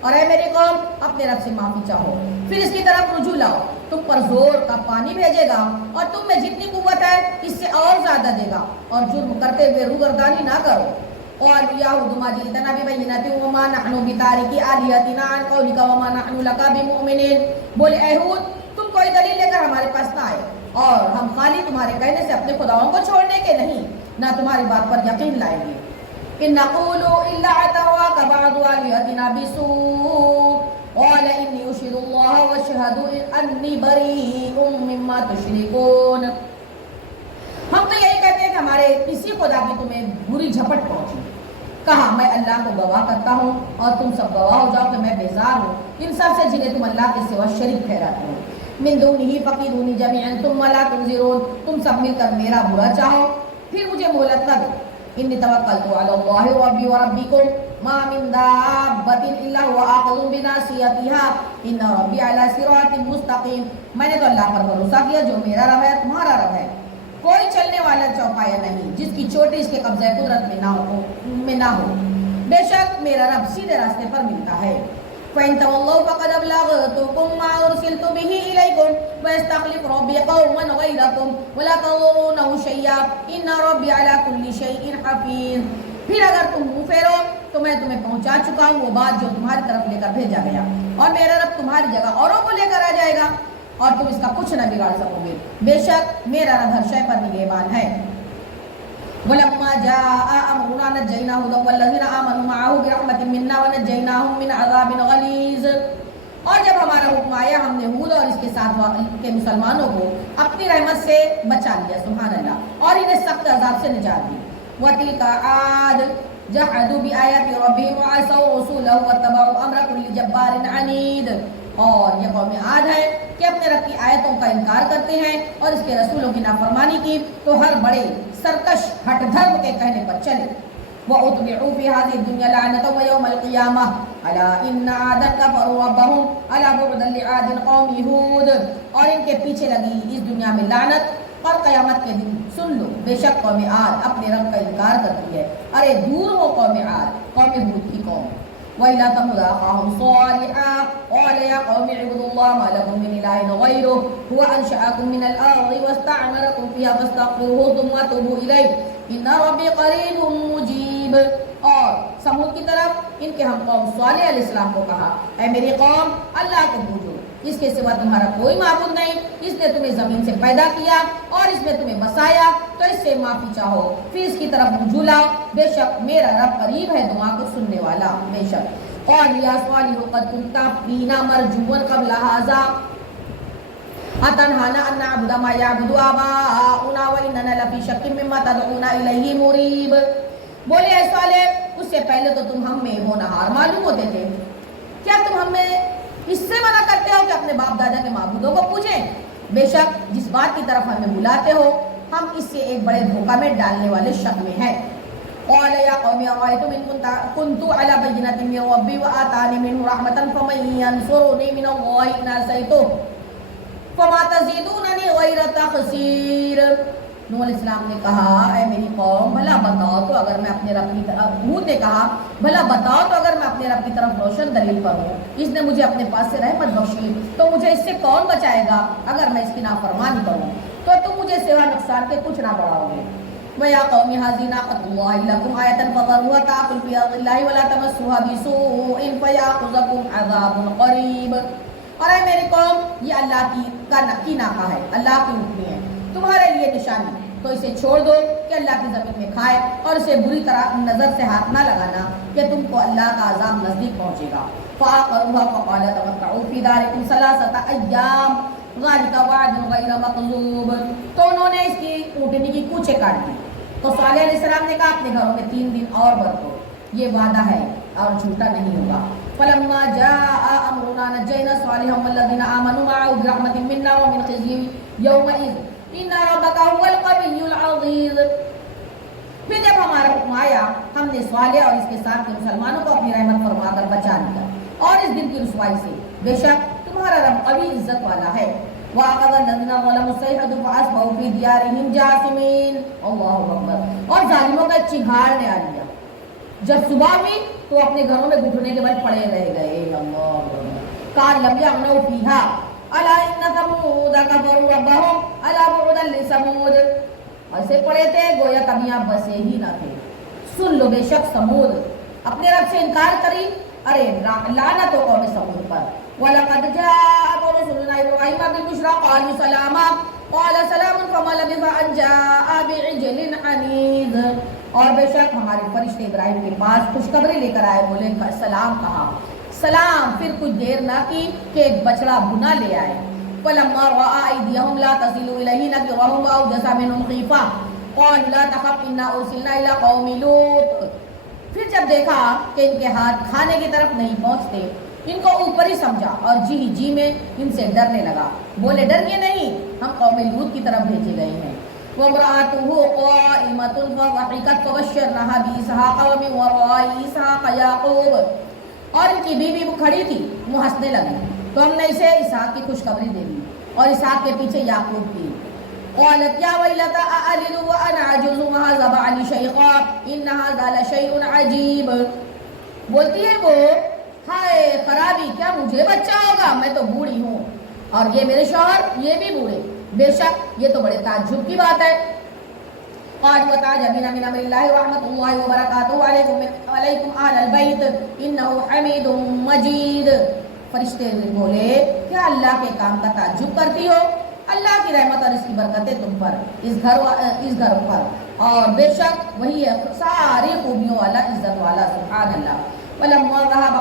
اور اے میری قوم اپنے رب سے معافی چاہو، پھر اس کی طرف رجوع لاؤ، تم پر زور کا پانی بھیجے گا اور تم میں جتنی قوت ہے اس سے اور زیادہ دے گا، اور جرم کرتے ہوئے روگردانی نہ کرو۔ اور یہود ما جئتنا ببینۃ وما نحن بتارکی آلہتنا عن قولک وما نحن لک بمؤمنین۔ بولے اے یہود تم کوئی دلیل لے کر ہمارے پاس نہ آئے، اور ہم خالی تمہارے کہنے سے اپنے خداؤں کو چھوڑنے کے نہیں، نہ تمہاری بات پر یقین لائیں گے۔ ان نقول الا اتواک بعض آلہتنا بسوء قال انی اشہد اللہ واشہد انی بریء مما تشرکون۔ ہم تو یہی کہتے ہیں کہ ہمارے کسی خدا کی تمہیں بری جھپٹ پہنچی، کہا میں اللہ کو گواہ کرتا ہوں اور تم سب گواہ ہو جاؤ کہ میں بیزار ہوں ان سب سے جنہیں تم اللہ کے سوا شریک ٹھہراتے ہو۔ من دونہ فقیدونی جمیعا ثم لا تنظرون، تم سب مل کر میرا برا چاہو پھر مجھے مہلت نہ دو۔ انی توکلت علی اللہ ربی وربکم ما من دابۃ الا هو آخذ بناصیتها ان ربی علی صراط مستقیم۔ میں نے تو اللہ پر بھروسہ کیا جو میرا رب ہے تمہارا رب ہے، کوئی چلنے والا چوپایا نہیں جس کی چوٹی اس کے قبضہ قدرت میں نہ ہو، بے شک میرا رب سیدھے راستے پر ملتا ہے۔ فَإِن تَوَلَّوْا فَقَدْ أَبْلَغْتُكُم مَّا أُرْسِلْتُ بِهِ إِلَيْكُمْ وَيَسْتَخْلِفُ رَبِّي قَوْمًا غَيْرَكُمْ وَلَا تَضُرُّونَهُ شَيْئًا إِنَّ رَبِّي عَلَىٰ كُلِّ شَيْءٍ حَفِيظٌ۔ پھر اگر تم منہ پھیرو تو میں تمہیں پہنچا چکا ہوں وہ بات جو تمہاری طرف لے کر بھیجا گیا، اور میرا رب تمہاری جگہ اوروں کو لے کر آ جائے گا اور تم اس کا کچھ نہ بگاڑ سکو گے، بے شک میرا رب ہر شے پر نگہبان ہے۔ وَلَمَّا جَاءَ أَمْرُنَا نَجَّيْنَا هُودًا وَالَّذِينَ آمَنُوا مَعَهُ بِرَحْمَةٍ مِنَّا وَنَجَّيْنَاهُم مِّنْ عَذَابٍ غَلِيظٍ۔ اور جب ہمارا حکم آیا ہم نے ہود اور اس کے ساتھ کے مسلمانوں کو اپنی رحمت سے بچا لیا، سبحان اللہ، اور انہیں سخت عذاب سے نجات دی۔ وَتِلْكَ عَادٌ جَحَدُوا بِآيَاتِ رَبِّهِمْ وَعَصَوْا رُسُلَهُ وَاتَّبَعُوا أَمْرَ كُلِّ جَبَّارٍ عَنِيدٍ۔ اور یہ قوم عاد ہے کہ اپنے رب کی آیتوں کا انکار کرتے ہیں اور اس کے رسولوں کی نافرمانی کی تو ہر بڑے سرکش ہٹ دھرم کے کہنے پر چلے۔ وَأُتْبِعُوا فِي هَذِهِ الدُّنْيَا لَعْنَةً وَيَوْمَ الْقِيَامَةِ أَلَا إِنَّ عَادًا كَفَرُوا رَبَّهُمْ أَلَا بُعْدًا لِعَادٍ قَوْمِ هُودٍ۔ اور ان کے پیچھے لگی اس دنیا میں لعنت اور قیامت کے دن سن لو، بے شک قوم عاد اپنے رب کا انکار کرتی ہے، ارے دور ہو قوم عاد، قوم ہود کی قوم۔ وَإِلَىٰ ثَمُودَ أَخَاهُمْ صَالِحًا قَالَ يَا قَوْمِ اعْبُدُوا اللَّهَ مَا لَكُم مِّنْ إِلَٰهٍ غَيْرُهُ هُوَ أَنشَأَكُم مِّنَ الْأَرْضِ وَاسْتَعْمَرَكُم فِيهَا فَاسْتَغْفِرُوهُ ثُمَّ تُوبُوا إِلَيْهِ إِنَّ رَبِّي قَرِيبٌ مُّجِيبٌ۔ اور سمود کی طرف ان کے ہم قوم صالح علیہ السلام کو کہا اے میری قوم اللہ کو پوجو، اس کے سوا تمہارا کوئی معبود نہیں، اس نے تمہیں زمین سے پیدا کیا اور اس میں تمہیں بسایا، تو اس سے معافی چاہو پھر اس کی طرف رجوع لاؤ، بے شک میرا رب قریب ہے دعا کو سننے والا۔ بے شک قال یا صالح قد كنت فينا مرجوا قبل هذا أتنهانا أن نعبد ما يعبد آباؤنا وإننا لفي شك مما تدعونا إليه مريب۔ بولے اے صالح اس سے پہلے تو تم ہم میں ہونہار معلوم ہوتے تھے، کیا تم ہمیں اس سے منع کرتے ہو کہ اپنے باپ دادا کے معبودوں کو پوجیں؟ بے شک جس بات کی طرف ہمیں بلاتے ہو ہم اس سے ایک بڑے دھوکہ میں ڈالنے والے شک میں ہیں۔ قال يا قوم أرأيتم إن كنت على بينة من ربي وآتاني منه رحمة فمن ينصرني من الله إن عصيته فما تزيدونني غير تخسير۔ نوح علیہ السلام نے کہا اے میری قوم بھلا بتاؤ تو اگر میں اپنے رب کی طرف، ہود نے کہا بھلا بتاؤ تو اگر میں اپنے رب کی طرف روشن دلیل پر ہوں، اس نے مجھے اپنے پاس سے رحمت بخشی تو مجھے اس سے کون بچائے گا اگر میں اس کی نافرمانی کروں، تو تم مجھے سوا نقصان کے کچھ نہ بڑھاؤ گے۔ وَيَا قَوْمِ هَٰذِهِ نَاقَةُ اللَّهِ لَكُمْ آيَةً فَذَرُوهَا تَأْكُلْ فِي أَرْضِ اللَّهِ وَلَا تَمَسُّوهَا بِسُوءٍ فَيَأْخُذَكُمْ عَذَابٌ قَرِيبٌ۔ اور اے میری قوم یہ اللہ کی ناقہ ہے، اللہ کی اونٹنی ہے، تمہارے لیے نشانی تو اسے چھوڑ دو کہ اللہ کی زمین میں کھائے، اور اسے بری طرح نظر سے ہاتھ نہ لگانا کہ تم کو اللہ کا عذاب نزدیک پہنچے گا۔ فَعَقَرُوهَا فَقَالَ تَمَتَّعُوا فِي دَارِكُمْ ثَلَاثَةَ أَيَّامٍ ذَلِكَ وَعْدٌ غَيْرُ مَكْذُوبٍ۔ تو انہوں نے اس کی اونٹنی کی کوچے کاٹ دی، تو صالح علیہ السلام نے کہا اپنے گھروں میں 3 دن اور برتو، یہ وعدہ ہے اور جھوٹا نہیں ہوگا۔ فَلَمَّا جَاءَ أَمْرُنَا نَجَّيْنَا صَالِحًا وَالَّذِينَ آمَنُوا مَعَهُ بِرَحْمَةٍ مِنَّا وَمِنْ خِزْيِ يَوْمَئِذٍ إِنَّ رَبَّكَ هُوَ الْقَوِيُّ الْعَزِيزُ۔ پھر جب ہمارا حکم آیا، ہم نے صالح اور اس کے ساتھ کے مسلمانوں کو اپنی رحمت فرما کر بچا لیا اور اس دن کی رسوائی سے، بے شک تمہارا رب قوی عزت والا ہے۔ وَأَخَذَ الَّذِينَ ظَلَمُوا الصَّيْحَةُ فَأَصْبَحُوا فِي دِيَارِهِمْ جَاثِمِينَ۔ اللہ اکبر۔ اور ظالموں کا چنگھاڑ نے آ لیا، جب صبح ہوئی تو اپنے گھروں میں گھٹنے کے بل پڑے رہ گئے۔ اللہ قال لم يغنوا فيها ألا إن ثمود كفروا ربهم ألا بعدا لثمود۔ ایسے پڑے تھے گویا کبھی آپ بسے ہی نہ تھے۔ سن لو، بے شک سمود اپنے رب سے انکار کری، ارے لعنت ہو قوم سمود پر۔ وَلَقَدْ جَاءَ رُسُلُنَا إِبْرَاهِيمَ بِالْبُشْرَىٰ قَالُوا سَلَامًا قَالَ سَلَامٌ فَمَا لَبِثَ أَن جَاءَ بِعِجْلٍ حَنِيذٍ۔ اور بے شک ہمارے فرشتے ابراہیم کے پاس خوشخبری لے کر آئے، بولے سلام کہا، سلام، پھر کچھ دیر نہ کی کہ ایک بچڑا بنا لے آئے۔ فَلَمَّا رَأَىٰ أَيْدِيَهُمْ لَا تَصِلُ إِلَيْهِ نَكِرَهُمْ وَأَوْجَسَ مِنْهُمْ خِيفَةً قَالُوا لَا تَخَفْ إِنَّا أُرْسِلْنَا إِلَىٰ قَوْمِ لُوطٍ۔ پھر جب دیکھا کہ ان کے ہاتھ کھانے کی طرف نہیں پہنچتے، ان کو اوپر ہی سمجھا اور جی میں ان سے ڈرنے لگا، بولے ڈریے نہیں، ہم قوم لوط کی طرف بھیجے گئے ہیں۔ وَامْرَأَتُهُ قَائِمَةٌ فَضَحِكَتْ فَبَشَّرْنَاهَا بِإِسْحَاقَ وَمِن وَرَاءِ إِسْحَاقَ يَعْقُوبَ۔ اور ان کی بیوی وہ کھڑی تھی، وہ ہنسنے لگی، تو ہم نے اسے اسحاق کی خوشخبری دے دی اور اسحاق کے پیچھے یعقوب کی۔ قالت یا ویلتى أألد وأنا عجوز وهذا بعلي شيخا إن هذا لشيء عجيب۔ بولتی ہے وہ، ہائے خرابی، کیا مجھے بچہ ہوگا، میں تو بوڑھی ہوں اور یہ میرے شوہر یہ بھی بوڑھے، بے شک یہ تو بڑے تعجب کی بات ہے۔ قالوا تعجبين من امر الله ورحمة الله وبركاته عليكم اهل البيت انه حميد مجيد۔ فرشتے بولے کیا اللہ کے کام کا تعجب کرتی ہو؟ اللہ کی رحمت اور اس کی برکتیں تم پر، اس گھر پر، اور بے شک وہی ہے ساری خوبیوں والا، عزت والا، سبحان اللہ۔ فلما ذهب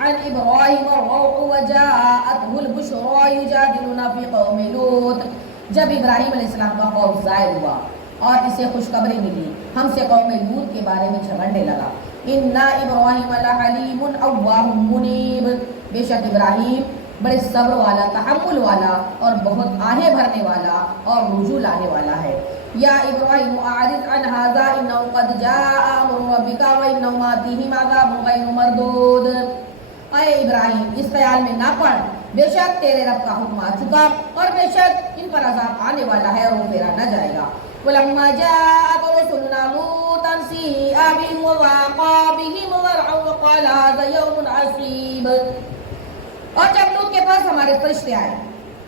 عن ابراہیم الروع وجاءته البشرى يجادلنا في قوم لوط۔ جب ابراہیم علیہ السلام کا خوف زائل ہوا اور اسے خوشخبری ملی، ہم سے قوم لوط کے بارے میں جھگڑنے لگا۔ اِنَّ إِبْرَاهِيمَ لَحَلِيمٌ أَوَّاهٌ مُنِيبٌ۔ بے شک ابراہیم بڑے صبر والا، تحمل والا اور بہت آہیں بھرنے والا اور رجوع لانے والا ہے۔ یا ابراہیم اعرض عن هذا انه قد جاء امر ربك وانهم آتيهم عذاب غير مردود۔ اے ابراہیم اس خیال میں نہ پڑ، بے شک تیرے رب کا حکم آ چکا اور بے شک ان پر عذاب آنے والا ہے اور وہ پھیرا نہ جائے گا۔ ولما جاءت رسلنا لوطا سيء بهم وضاق بهم ذرعا وقال هذا يوم عصيب۔ اور جب لوط کے پاس ہمارے فرشتے آئے،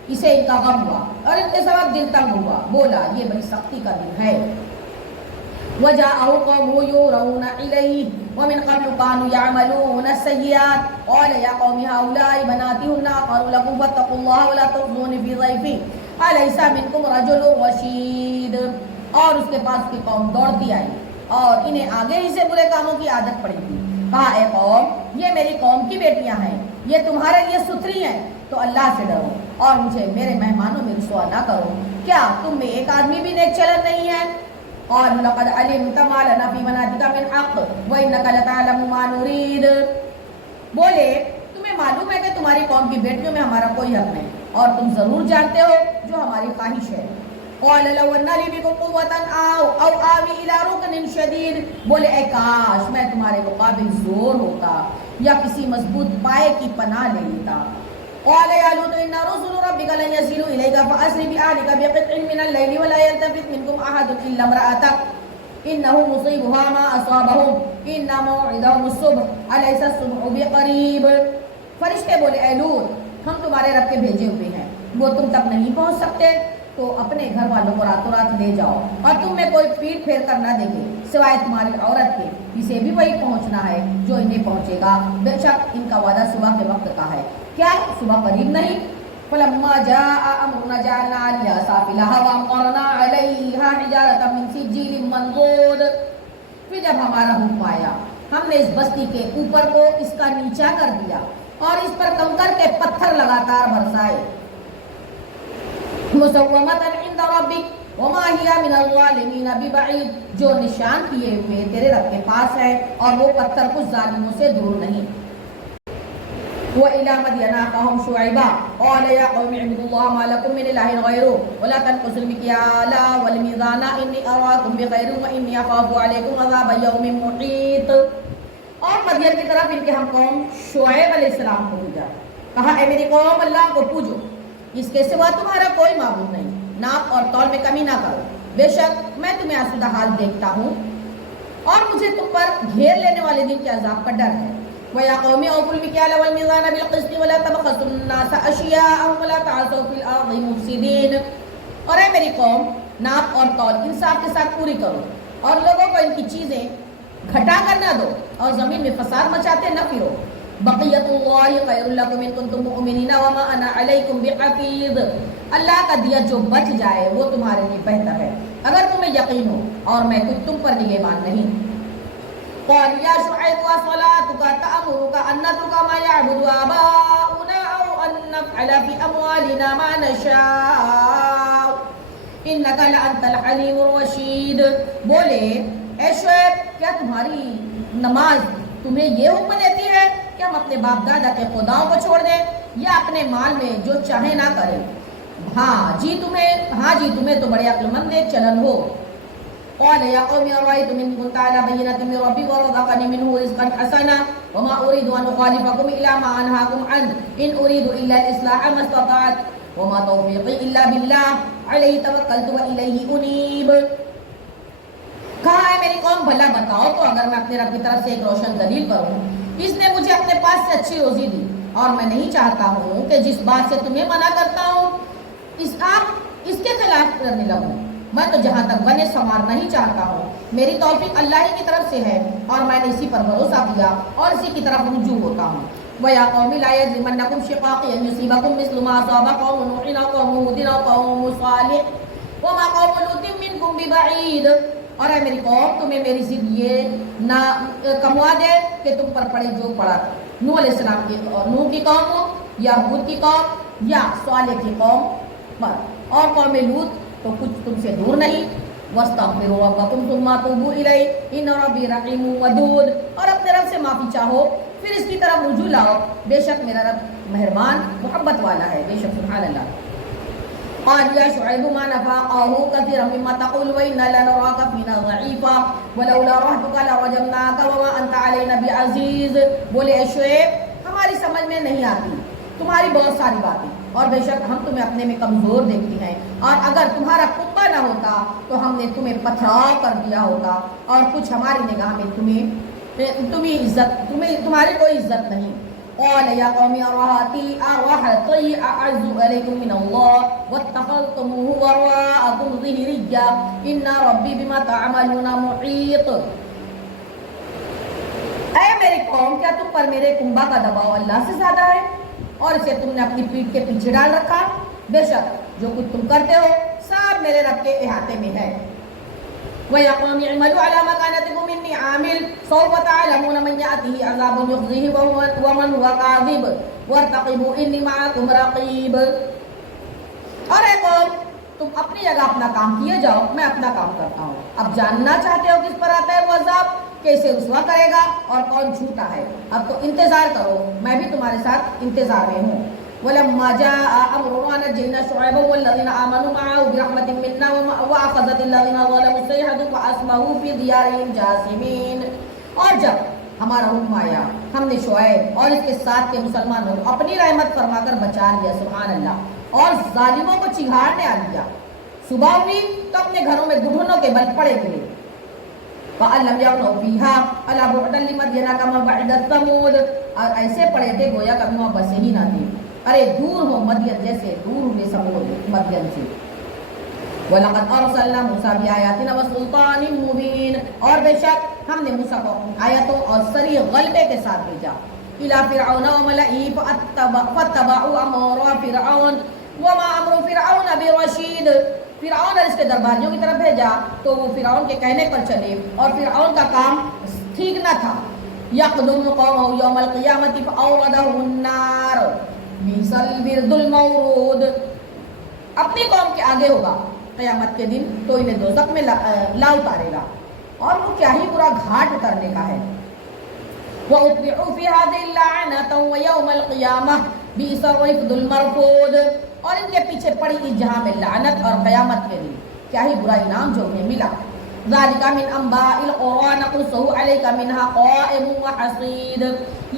اسے ان کا غم ہوا اور ان کے سبب دل تنگ ہوا، بولا یہ بڑی سختی کا دن ہے۔ وجاءه قومه يهرعون إليه ومن قبل كانوا يعملون السيئات قال يا قوم هؤلاء بناتي هن أطهر لكم فاتقوا الله ولا تخزوني في ضيفي أليس منكم رجل رشيد۔ اور اس کے پاس کی قوم دوڑتی آئی اور انہیں آگے ہی سے برے کاموں کی عادت پڑی تھی۔ کہا اے قوم، یہ میری قوم کی بیٹیاں ہیں، یہ تمہارے لیے ستھری ہیں، تو اللہ سے ڈرو اور مجھے میرے مہمانوں میں رسوا نہ کرو۔ کیا تم میں ایک آدمی بھی نیک چلن نہیں ہے؟ اور لقد علمت ما لنا في بناتك من حق وانك لتعلم ما نريد۔ بولے تمہیں معلوم ہے کہ تمہاری قوم کی بیٹیوں میں ہمارا کوئی حق نہیں اور تم ضرور جانتے ہو جو ہماری خواہش ہے۔ قال لو ان لي بكم قوة او آوي الى ركن شديد۔ بولے اے کاش میں تمہارے مقابل زور ہوتا یا کسی مضبوط پائے کی پناہ لے لیتا۔ قال يا لوط ان رسل ربك لن يصلوا اليك فاسر بأهلك بقطع من الليل ولا يلتفت منكم احد الا امرأتك انه مصيبها ما اصابهم ان موعدهم الصبح اليس الصبح بقريب۔ فرشتے بولے اے لوط ہم تمہارے رب کے بھیجے ہوئے ہیں، وہ تم تک نہیں پہنچ سکتے، تو اپنے گھر والوں کو راتوں رات لے جاؤ اور تم میں کوئی پیٹ پھیر کر نہ دیکھے سوائے تمہاری عورت کے، اسے بھی وہی پہنچنا ہے جو انہیں پہنچے گا، بے شک ان کا وعدہ صبح کے وقت کا ہے، کیا صبح قریب نہیں؟ فلما جاء امرنا جعلنا عليها سافلها وامطرنا عليها حجارة من سجيل منضود. پھر جب ہمارا حکم آیا ہم نے اس بستی کے اوپر کو اس کا نیچا کر دیا اور اس پر کنکر کے پتھر لگاتار برسائے. مسومۃ عند ربک وما هي من الظالمین ببعید. جو نشان کیے ہوئے تیرے رب کے پاس ہے اور وہ پتھر کچھ ظالموں سے دور نہیں. وإلى مدين أخاهم شعيبا قال يا قوم اعبدوا الله ما لكم من إله غيره ولا تنقصوا المكيال والميزان إني أراكم بخير وإني أخاف عليكم عذاب يوم محيط. اور مدین کی طرف ان کے ہم قوم شعیب علیہ السلام کو بھیجا. کہا اے میری قوم اللہ کو پوجو، اس کے سوا تمہارا کوئی معبود نہیں، ناپ اور تول میں کمی نہ کرو، بے شک میں تمہیں آسودہ حال دیکھتا ہوں اور مجھے تم پر گھیر لینے والے دن کے عذاب کا ڈر ہے. وَيَا قَوْمِ أَوْفُوا الْمِكْيَالَ وَالْمِيزَانَ بِالْقِسْطِ وَلَا تَبْخَسُوا النَّاسَ أَشْيَاءَهُمْ وَلَا تَعْثَوْا فِي الْأَرْضِ مُفْسِدِينَ. اور اے میری قوم ناپ اور تول انصاف کے ساتھ پوری کرو اور لوگوں کو ان کی چیزیں گھٹا کر نہ دو اور زمین میں فساد مچاتے نہ پھرو. بقیت اللہ خیر لکم ان کنتم مؤمنین وما انا علیکم بحفیظ. اللہ کا دیا جو بچ جائے وہ تمہارے لیے بہتر ہے اگر تمہیں یقین ہو اور میں کچھ تم پر نگہبان نہیں. قال یا شعیب وصلاتک تأمرک ان نترک ما یعبد آباؤنا او ان نفعل فی اموالنا ما نشاء انک لانت الحلیم الرشید. بولے اے شعیب کیا تمہاری نماز تمہیں یہ حکم دیتی ہے کہ ہم اپنے باپ دادا کے خداؤں کو چھوڑ دیں یا اپنے مال میں جو چاہے نہ کریں؟ ہاں جی تمہیں تو بڑے عقل مند چلن ہو. قال يا قوم أرأيتم إن كنت على بينة من ربي ورزقني منه رزقا حسنا وما أريد أن أخالفكم إلى ما أنهاكم عنه إن أريد إلا الإصلاح ما استطعت وما توفيقي إلا بالله عليه توكلت وإليه أنيب. کہا ہے میری قوم بھلا بتاؤ تو اگر میں اپنے رب کی طرف سے ایک روشن دلیل کروں. اس نے مجھے اپنے پاس سے اچھی روزی دی اور میں نہیں چاہتا ہوں کہ جس بات سے تمہیں منع کرتا ہوں اس کے خلاف کرنے لگوں. میں تو جہاں تک بنے سنوارنا ہی چاہتا ہوں. میری توفیق اللہ ہی کی طرف سے ہے اور میں نے اسی پر بھروسہ کیا اور اسی کی طرف رجوع ہوتا ہوں. وَيَا قَوْمِ لَا يَجْرِمَنَّكُمْ شِقَاقِي أَن يُصِيبَكُم مِّثْلُ مَا أَصَابَ قَوْمَ نُوحٍ أَوْ قَوْمَ هُودٍ أَوْ قَوْمَ صَالِحٍ وَمَا قَوْمُ لُوطٍ مِّنكُمْ بِبَعِيدٍ. اور اے میری قوم تمہیں میری ضد یہ نہ کموا دے کہ تم پر پڑے جو پڑا تھا نوح علیہ السلام کی نوح کی قوم ہو یا ہود کی قوم یا صالح کی قوم پر اور قوم لوط تو کچھ تم سے دور نہیں. وَاسْتَغْفِرُوا رَبَّكُمْ ثُمَّ تُوبُوا إِلَيْهِ إِنَّ رَبِّي رَحِيمٌ وَدُودٌ. اور اپنے رب سے معافی چاہو پھر اس کی طرف رجوع لاؤ، بے شک میرا رب مہربان محبت والا ہے. بے شک سبحان اللہ. قال يا شعيب ما نفاقه كثيرا مما تقول وإنا لنراك فينا ضعيفا ولولا رهتك لرجمناك وما أنت علينا بعزيز. بولے اے شعیب ہماری سمجھ میں نہیں آتی تمہاری بہت ساری باتیں اور بے شک ہم تمہیں اپنے میں کمزور دیکھتی ہیں اور اگر تمہارا قبہ نہ ہوتا تو ہم نے تمہیں پتھراؤ کر دیا ہوتا اور کچھ ہماری نگاہ میں تمہاری کوئی عزت نہیں. قال يا قوم أرهطي أعز عليكم من الله واتخذتموه وراءكم ظهريا إن ربي بما تعملون محيط. اے میری قوم کیا تم پر میرے کنبہ کا دباؤ اللہ سے زیادہ ہے اور اسے تم نے اپنی پیٹھ کے پیچھے ڈال رکھا؟ بے شک جو کچھ تم کرتے ہو سب میرے رب کے احاطے میں ہے. وَيَا قَوْمِ اعْمَلُوا عَلَىٰ مَكَانَتِكُمْ إِنِّي عَامِلٌ سَوْفَ تَعْلَمُونَ مَن يَأْتِيهِ عَذَابٌ يُخْزِيهِ وَمَنْ هُوَ كَاذِبٌ وَارْتَقِبُوا إِنِّي مَعَكُمْ رَقِيبٌ. اور اے قوم تم اپنی جگہ اپنا کام کیے جاؤ میں اپنا کام کرتا ہوں. اب جاننا چاہتے ہو کس پر آتا ہے وہ عذاب، کیسے رسوا کرے گا اور کون جھوٹا ہے. اب تو انتظار کرو میں بھی تمہارے ساتھ انتظار میں ہوں. وَلَمَّا جَاءَ أَمْرُنَا نَجَّيْنَا شُعَيْبًا وَالَّذِينَ آمَنُوا مَعَهُ بِرَحْمَةٍ مِّنَّا وَأَخَذَتِ الَّذِينَ ظَلَمُوا الصَّيْحَةُ فَأَصْبَحُوا فِي دِيَارِهِمْ جَاثِمِينَ. اور جب ہمارا حکم آیا ہم نے شعیب اور اس کے ساتھ کے مسلمانوں کو اپنی رحمت فرما کر بچا لیا. سبحان اللہ. اور ظالموں کو چنگھاڑنے آ لیا. صبح ہوئی تو اپنے گھروں میں گھٹنوں کے بل پڑے ہوئے. فَأَلَّمْ يَغْنَوْا فِيهَا أَلَا بُعْدًا لِمَدْيَنَ كَمَا بَعِدَتْ ثَمُودُ. اور ایسے پڑے تھے گویا کبھی وہاں بسے ہی نہ تھے. ارے دور ہو مدین جیسے دور ہوئے سمود مدین سے. وَلَقَدْ أَرْسَلْنَا مُوسَىٰ بِآيَاتِنَا وَسُلْطَانٍ مُّبِينٍ. اور بے شک ہم نے موسیٰ کو اپنی آیتوں اور صریح غلبے کے ساتھ بھیجا. إلى فرعون وملئه فاتبعوا أمر فرعون وما أمر فرعون برشيد. فرعون اور اس کے درباریوں کی طرف بھیجا تو وہ فرعون کے کہنے پر چلے اور فرعون کا کام ٹھیک نہ تھا. يقدم قومه يوم القيامة فأوردهم النار بئس الورد المورود. اپنی قوم کے آگے ہوگا قیامت کے دن تو انہیں دوزخ میں لا اتارے گا اور وہ کیا ہی برا گھاٹ اترنے کا ہے. وَأُتْبِعُوا فِي هَذِهِ اللَّعْنَةَ وَيَوْمَ الْقِيَامَةِ بِئْسَ الرِّفْدُ الْمَرْفُودُ. اور ان کے پیچھے پڑی اس جہاں میں لعنت اور قیامت کے دن کیا ہی برا انعام جو انہیں ملا. ذَلِكَ مِنْ أَنْبَاءِ الْقُرَىٰ نَقُصُّهُ عَلَيْكَ مِنْهَا قَائِمٌ وَحَصِيدٌ.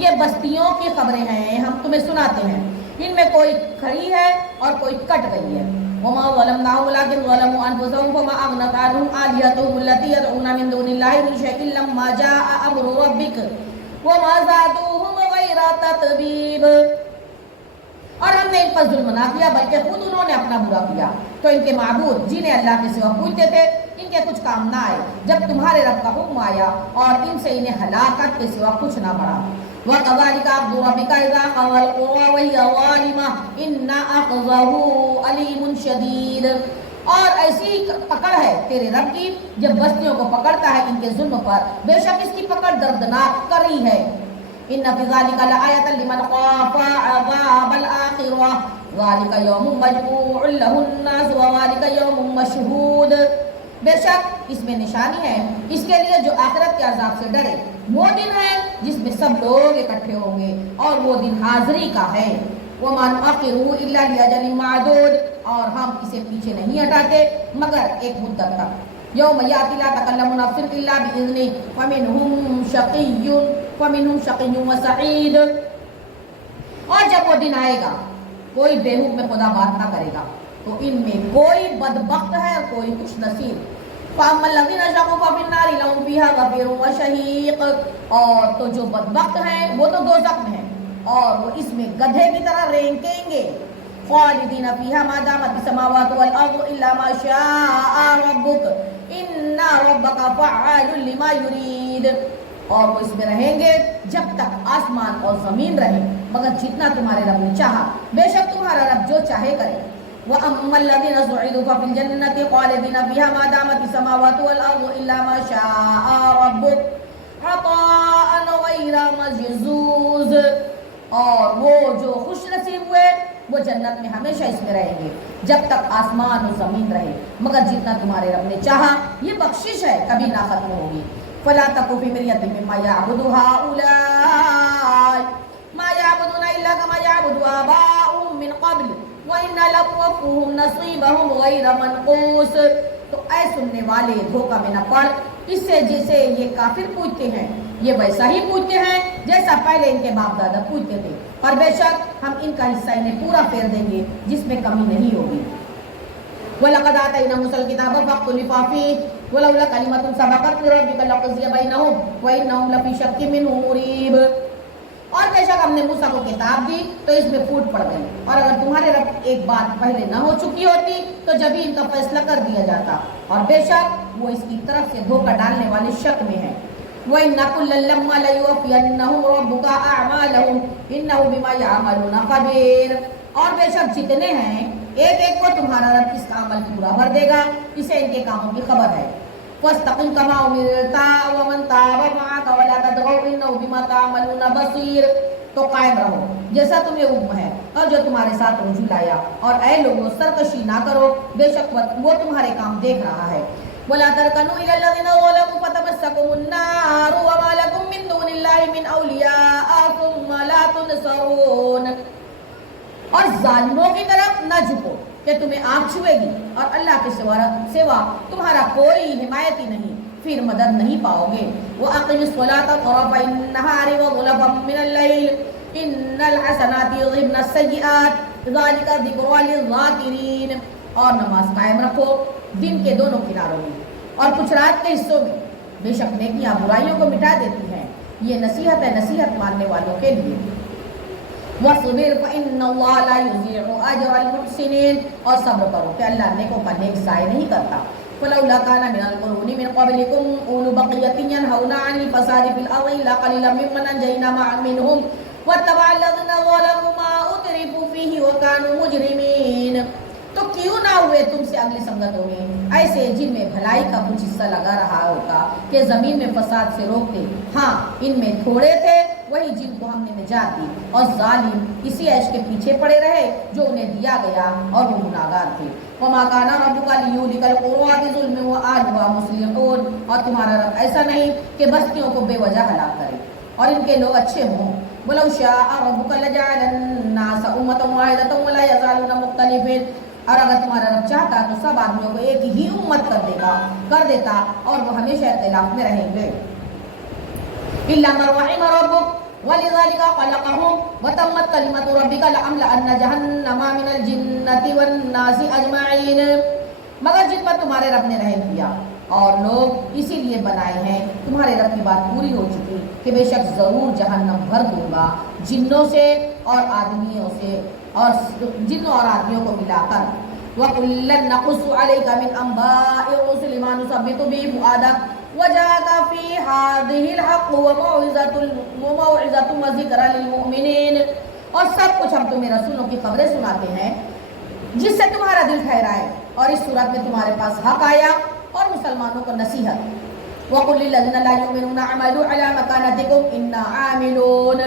یہ بستیوں کی خبریں ہیں ہم تمہیں سناتے ہیں، ان میں کوئی کھڑی ہے اور کوئی کٹ گئی ہے. وَمَا ظَلَمْنَاهُمْ وَلَٰكِنْ ظَلَمُوا أَنفُسَهُمْ فَمَا أَغْنَتْ عَنْهُمْ آلِهَتُهُمُ الَّتِي يَدْعُونَ مِن دُونِ اللَّهِ مِن شَيْءٍ لَّمَّا جَاءَ أَمْرُ رَبِّكَ وَمَا زَادُوهُمْ غَيْرَ تَتْبِيبٍ. اور ہم نے ان پر ظلم نہ کیا بلکہ خود انہوں نے اپنا برا کیا. تو ان کے معبود جنہیں اللہ کے سوا پوجتے تھے ان کے کچھ کام نہ آئے جب تمہارے رب کا حکم آیا اور ان سے انہیں ہلاکت کے سوا کچھ نہ بڑھا. وَكَذَلِكَ أَخْذُ رَبِّكَ إِذَا أَخَذَ الْقُرَىٰ وَهِيَ ظَالِمَةٌ إِنَّ أَخْذَهُ أَلِيمٌ شَدِيدٌ. اور ایسی پکڑ ہے تیرے رب کی جب بستیوں کو پکڑتا ہے ان کے ظلم پر، بے شک اس کی پکڑ دردناک کڑی ہے. إِنَّ فِي ذَلِكَ لَآيَةً لِمَنْ خَافَ عَذَابَ الْآخِرَةِ ذَلِكَ يَوْمٌ مَّجْمُوعٌ لَهُ النَّاسُ وَذَلِكَ يَوْمٌ مَّشْهُودٌ. بے شک اس میں نشانی ہے اس کے لیے جو آخرت کے عذاب سے ڈرے. وہ دن ہے جس میں سب لوگ اکٹھے ہوں گے اور وہ دن حاضری کا ہے. وَمَا نُؤَخِّرُهُ إِلَّا لِأَجَلٍ مَّعْدُودٍ. اور ہم اسے پیچھے نہیں ہٹاتے مگر ایک مدت تک. يَوْمَ يَأْتِي لَا تَكَلَّمُ نَفْسٌ إِلَّا بِإِذْنِهِ فَمِنْهُمْ شَقِيٌّ وَسَعِيدٌ. اور جب وہ دن آئے گا کوئی بے حکم خدا بات نہ کرے گا تو ان میں کوئی بدبخت ہے اور کوئی خوش نصیب. فَأَمَّا الَّذِينَ شَقُوا فَفِي النَّارِ لَهُمْ فِيهَا زَفِيرٌ وَشَهِيقٌ. اور تو جو بدبخت ہیں وہ تو دوزخ میں ہیں اور وہ اس میں گدھے کی طرح رینکیں گے. خَالِدِينَ فِيهَا مَا دَامَتِ السَّمَاوَاتُ وَالْأَرْضُ إِلَّا مَا شَاءَ رَبُّكَ إِنَّ رَبَّكَ فَعَّالٌ لِمَا يُرِيدُ. اور وہ اس میں رہیں گے جب تک آسمان اور زمین رہے مگر جتنا تمہارے رب نے چاہا، بے شک تمہارا رب جو چاہے کرے. وَأَمَّا الَّذِينَ سُعِدُوا فَفِي الْجَنَّةِ خَالِدِينَ فِيهَا مَا دَامَتِ السَّمَاوَاتُ وَالْأَرْضُ إِلَّا مَا شَاءَ رَبُّكَ عَطَاءً غَيْرَ مَجْذُوذٍ. اور وہ جو خوش نصیب ہوئے وہ جنت میں ہمیشہ اس میں رہیں گے جب تک آسمان اور زمین رہے مگر جتنا تمہارے رب نے چاہا. یہ بخشش ہے کبھی نہ ختم ہوگی. فَلَا تَكُ فِي مِرْيَةٍ مِّمَّا يَعْبُدُ هَٰؤُلَاءِ مَا يَعْبُدُونَ إِلَّا كَمَا يَعْبُدُ آبَاؤُهُم مِّن قَبْلُ وَإِنَّا لَمُوَفُّوهُمْ نَصِيبَهُمْ غَيْرَ مَنقُوصٍ. تو اے سننے والے دھوکہ میں نہ پڑ اس سے جسے یہ کافر پوجتے ہیں. یہ ویسا ہی پوجتے ہیں جیسا پہلے ان کے باپ دادا پوجتے تھے اور بے شک ہم ان کا حصہ انہیں پورا پھیر دیں گے جس میں کمی نہیں ہوگی. وَلَقَدْ آتَيْنَا مُوسَى الْكِتَابَ فَاخْتُلِفَ فِيهِ وَلَوْلَا كَلِمَةٌ سَبَقَتْ مِن رَّبِّكَ لَقُضِيَ بَيْنَهُمْ وَإِنَّهُمْ لَفِي شَكٍّ مِّنْهُ مُرِيبٍ. اور بے شک ہم نے موسیٰ کو کتاب دی تو اس میں پھوٹ پڑ گئی اور اگر تمہارے رب ایک بات پہلے نہ ہو چکی ہوتی تو جبھی ان کا فیصلہ کر دیا جاتا اور بے شک وہ اس کی طرف سے دھوکہ ڈالنے والے شک میں ہے. وَإِنَّ كُلًّا لَّمَّا لَيُوَفِّيَنَّهُمْ رَبُّكَ أَعْمَالَهُمْ إِنَّهُ بِمَا يَعْمَلُونَ خَبِيرٌ. اور بے شک جتنے ہیں ایک ایک کو تمہارا رب اس کا عمل پورا بھر دے گا، اسے ان کے کاموں کی خبر ہے. فَاسْتَقِمْ كَمَا أُمِرْتَ وَمَنْ تَابَ مَعَكَ وَلَا تَطْغَوْا إِنَّهُ بِمَا تَعْمَلُونَ بَصِيرٌ. تو قائم رہو جیسا تمہیں حکم ہے اور جو تمہارے ساتھ رجوع لایا اور اے لوگوں سرکشی نہ کرو بے شک وہ تمہارے کام دیکھ رہا ہے. وَلَا تَرْكَنُوا إِلَى الَّذِينَ ظَلَمُوا فَتَمَسَّكُمُ النَّارُ وَمَا لَكُم مِّن دُونِ اللَّهِ مِنْ أَوْلِيَاءَ ثُمَّ لَا تُنصَرُونَ. اور ظالموں کی طرف نہ جھکو کہ تمہیں آگ چھوئے گی اور اللہ کے سوا تمہارا کوئی حمایتی نہیں، پھر مدد نہیں پاؤ گے. وَأَقِمِ الصَّلَاةَ طَرَفَيِ النَّهَارِ وَزُلَفًا مِّنَ اللَّيْلِ إِنَّ الْحَسَنَاتِ يُذْهِبْنَ السَّيِّئَاتِ ذَلِكَ ذِكْرَىٰ لِلذَّاكِرِينَ. اور نماز قائم رکھو دن کے دونوں کناروں میں اور کچھ رات کے حصوں میں، بے شک نیکیاں برائیوں کو مٹا دیتی ہیں. یہ نصیحت ہے نصیحت ماننے والوں کے لیے. وَاصْبِرْ فَإِنَّ اللَّهَ لَا يُضِيعُ أَجْرَ الْمُحْسِنِينَ. اور صبر کرو کہ اللہ نیکوں کا نیک ضائع نہیں کرتا. فَلَوْلَا كَانَ مِنَ الْقُرُونِ مِنْ قَبْلِكُمْ أُولُو بَقِيَّةٍ يَنْهَوْنَ عَنِ الْفَسَادِ فِي الْأَرْضِ لَقَلِيلًا مِّمَّنْ أَنجَيْنَا مِنْهُمْ وَاتَّبَعَ الَّذِينَ ظَلَمُوا مَا أُتْرِفُوا فِيهِ وَكَانُوا مُجْرِمِينَ۔ تو کیوں نہ ہوئے تم سے اگلی سنگتوں میں ایسے جن میں بھلائی کا کچھ حصہ لگا رہا ہوتا کہ زمین میں فساد سے روکتے؟ ہاں ان میں تھوڑے تھے وہی جن کو ہم نے نجات دی، اور ظالم اسی عیش کے پیچھے پڑے رہے جو انہیں دیا گیا اور وہ گناہگار تھے۔ وَمَا كَانَ رَبُّكَ لِيُهْلِكَ الْقُرَىٰ بِظُلْمٍ وَأَهْلُهَا مُصْلِحُونَ۔ اور تمہارا رب ایسا نہیں کہ بستیوں کو بے وجہ ہلاک کرے اور ان کے لوگ اچھے ہوں۔ وَلَوْ شَاءَ رَبُّكَ لَجَعَلَ النَّاسَ أُمَّةً وَاحِدَةً وَلَا يَزَالُونَ مُخْتَلِفِينَ۔ اور اگر تمہارا رب چاہتا تو سب آدمیوں کو ایک ہی امت کر دیتا اور وہ ہمیشہ اختلاف میں رہیں گے۔ إِلَّا مَن رَحِمَ رَبُّكَ وَلِذَلِكَ خَلَقَهُمْ وَتَمَّتْ كَلِمَةُ رَبِّكَ لَأَمْلَأَنَّ جَهَنَّمَ مِنَ الْجِنَّةِ وَالنَّاسِ أَجْمَعِينَ۔ مگر جن پر تمہارے رب نے رحم کیا اور لوگ اسی لیے بنائے ہیں، تمہارے رب کی بات پوری ہو چکی کہ بے شک ضرور جہنم بھر دوں گا جنوں سے اور آدمیوں سے اور جنوں اور آدمیوں کو ملا کر۔ وَكُلًّا نَقُصُّ عَلَيْكَ مِنْ أَنْبَاءِ الرُّسُلِ مَا نُثَبِّتُ بِهِ فُؤَادَكَ وَجَاءَكَ فِي هَٰذِهِ الْحَقُّ وَمَوْعِظَةٌ وَذِكْرَىٰ لِلْمُؤْمِنِينَ۔ اور سب کچھ ہم تمہیں رسولوں کی خبریں سناتے ہیں جس سے تمہارا دل ٹھہرائے، اور اس صورت میں تمہارے پاس حق آیا اور مسلمانوں کو نصیحت۔ وَقُلْ لِلَّذِينَ لَا يُؤْمِنُونَ اعْمَلُوا عَلَىٰ مَكَانَتِكُمْ إِنَّا عَامِلُونَ۔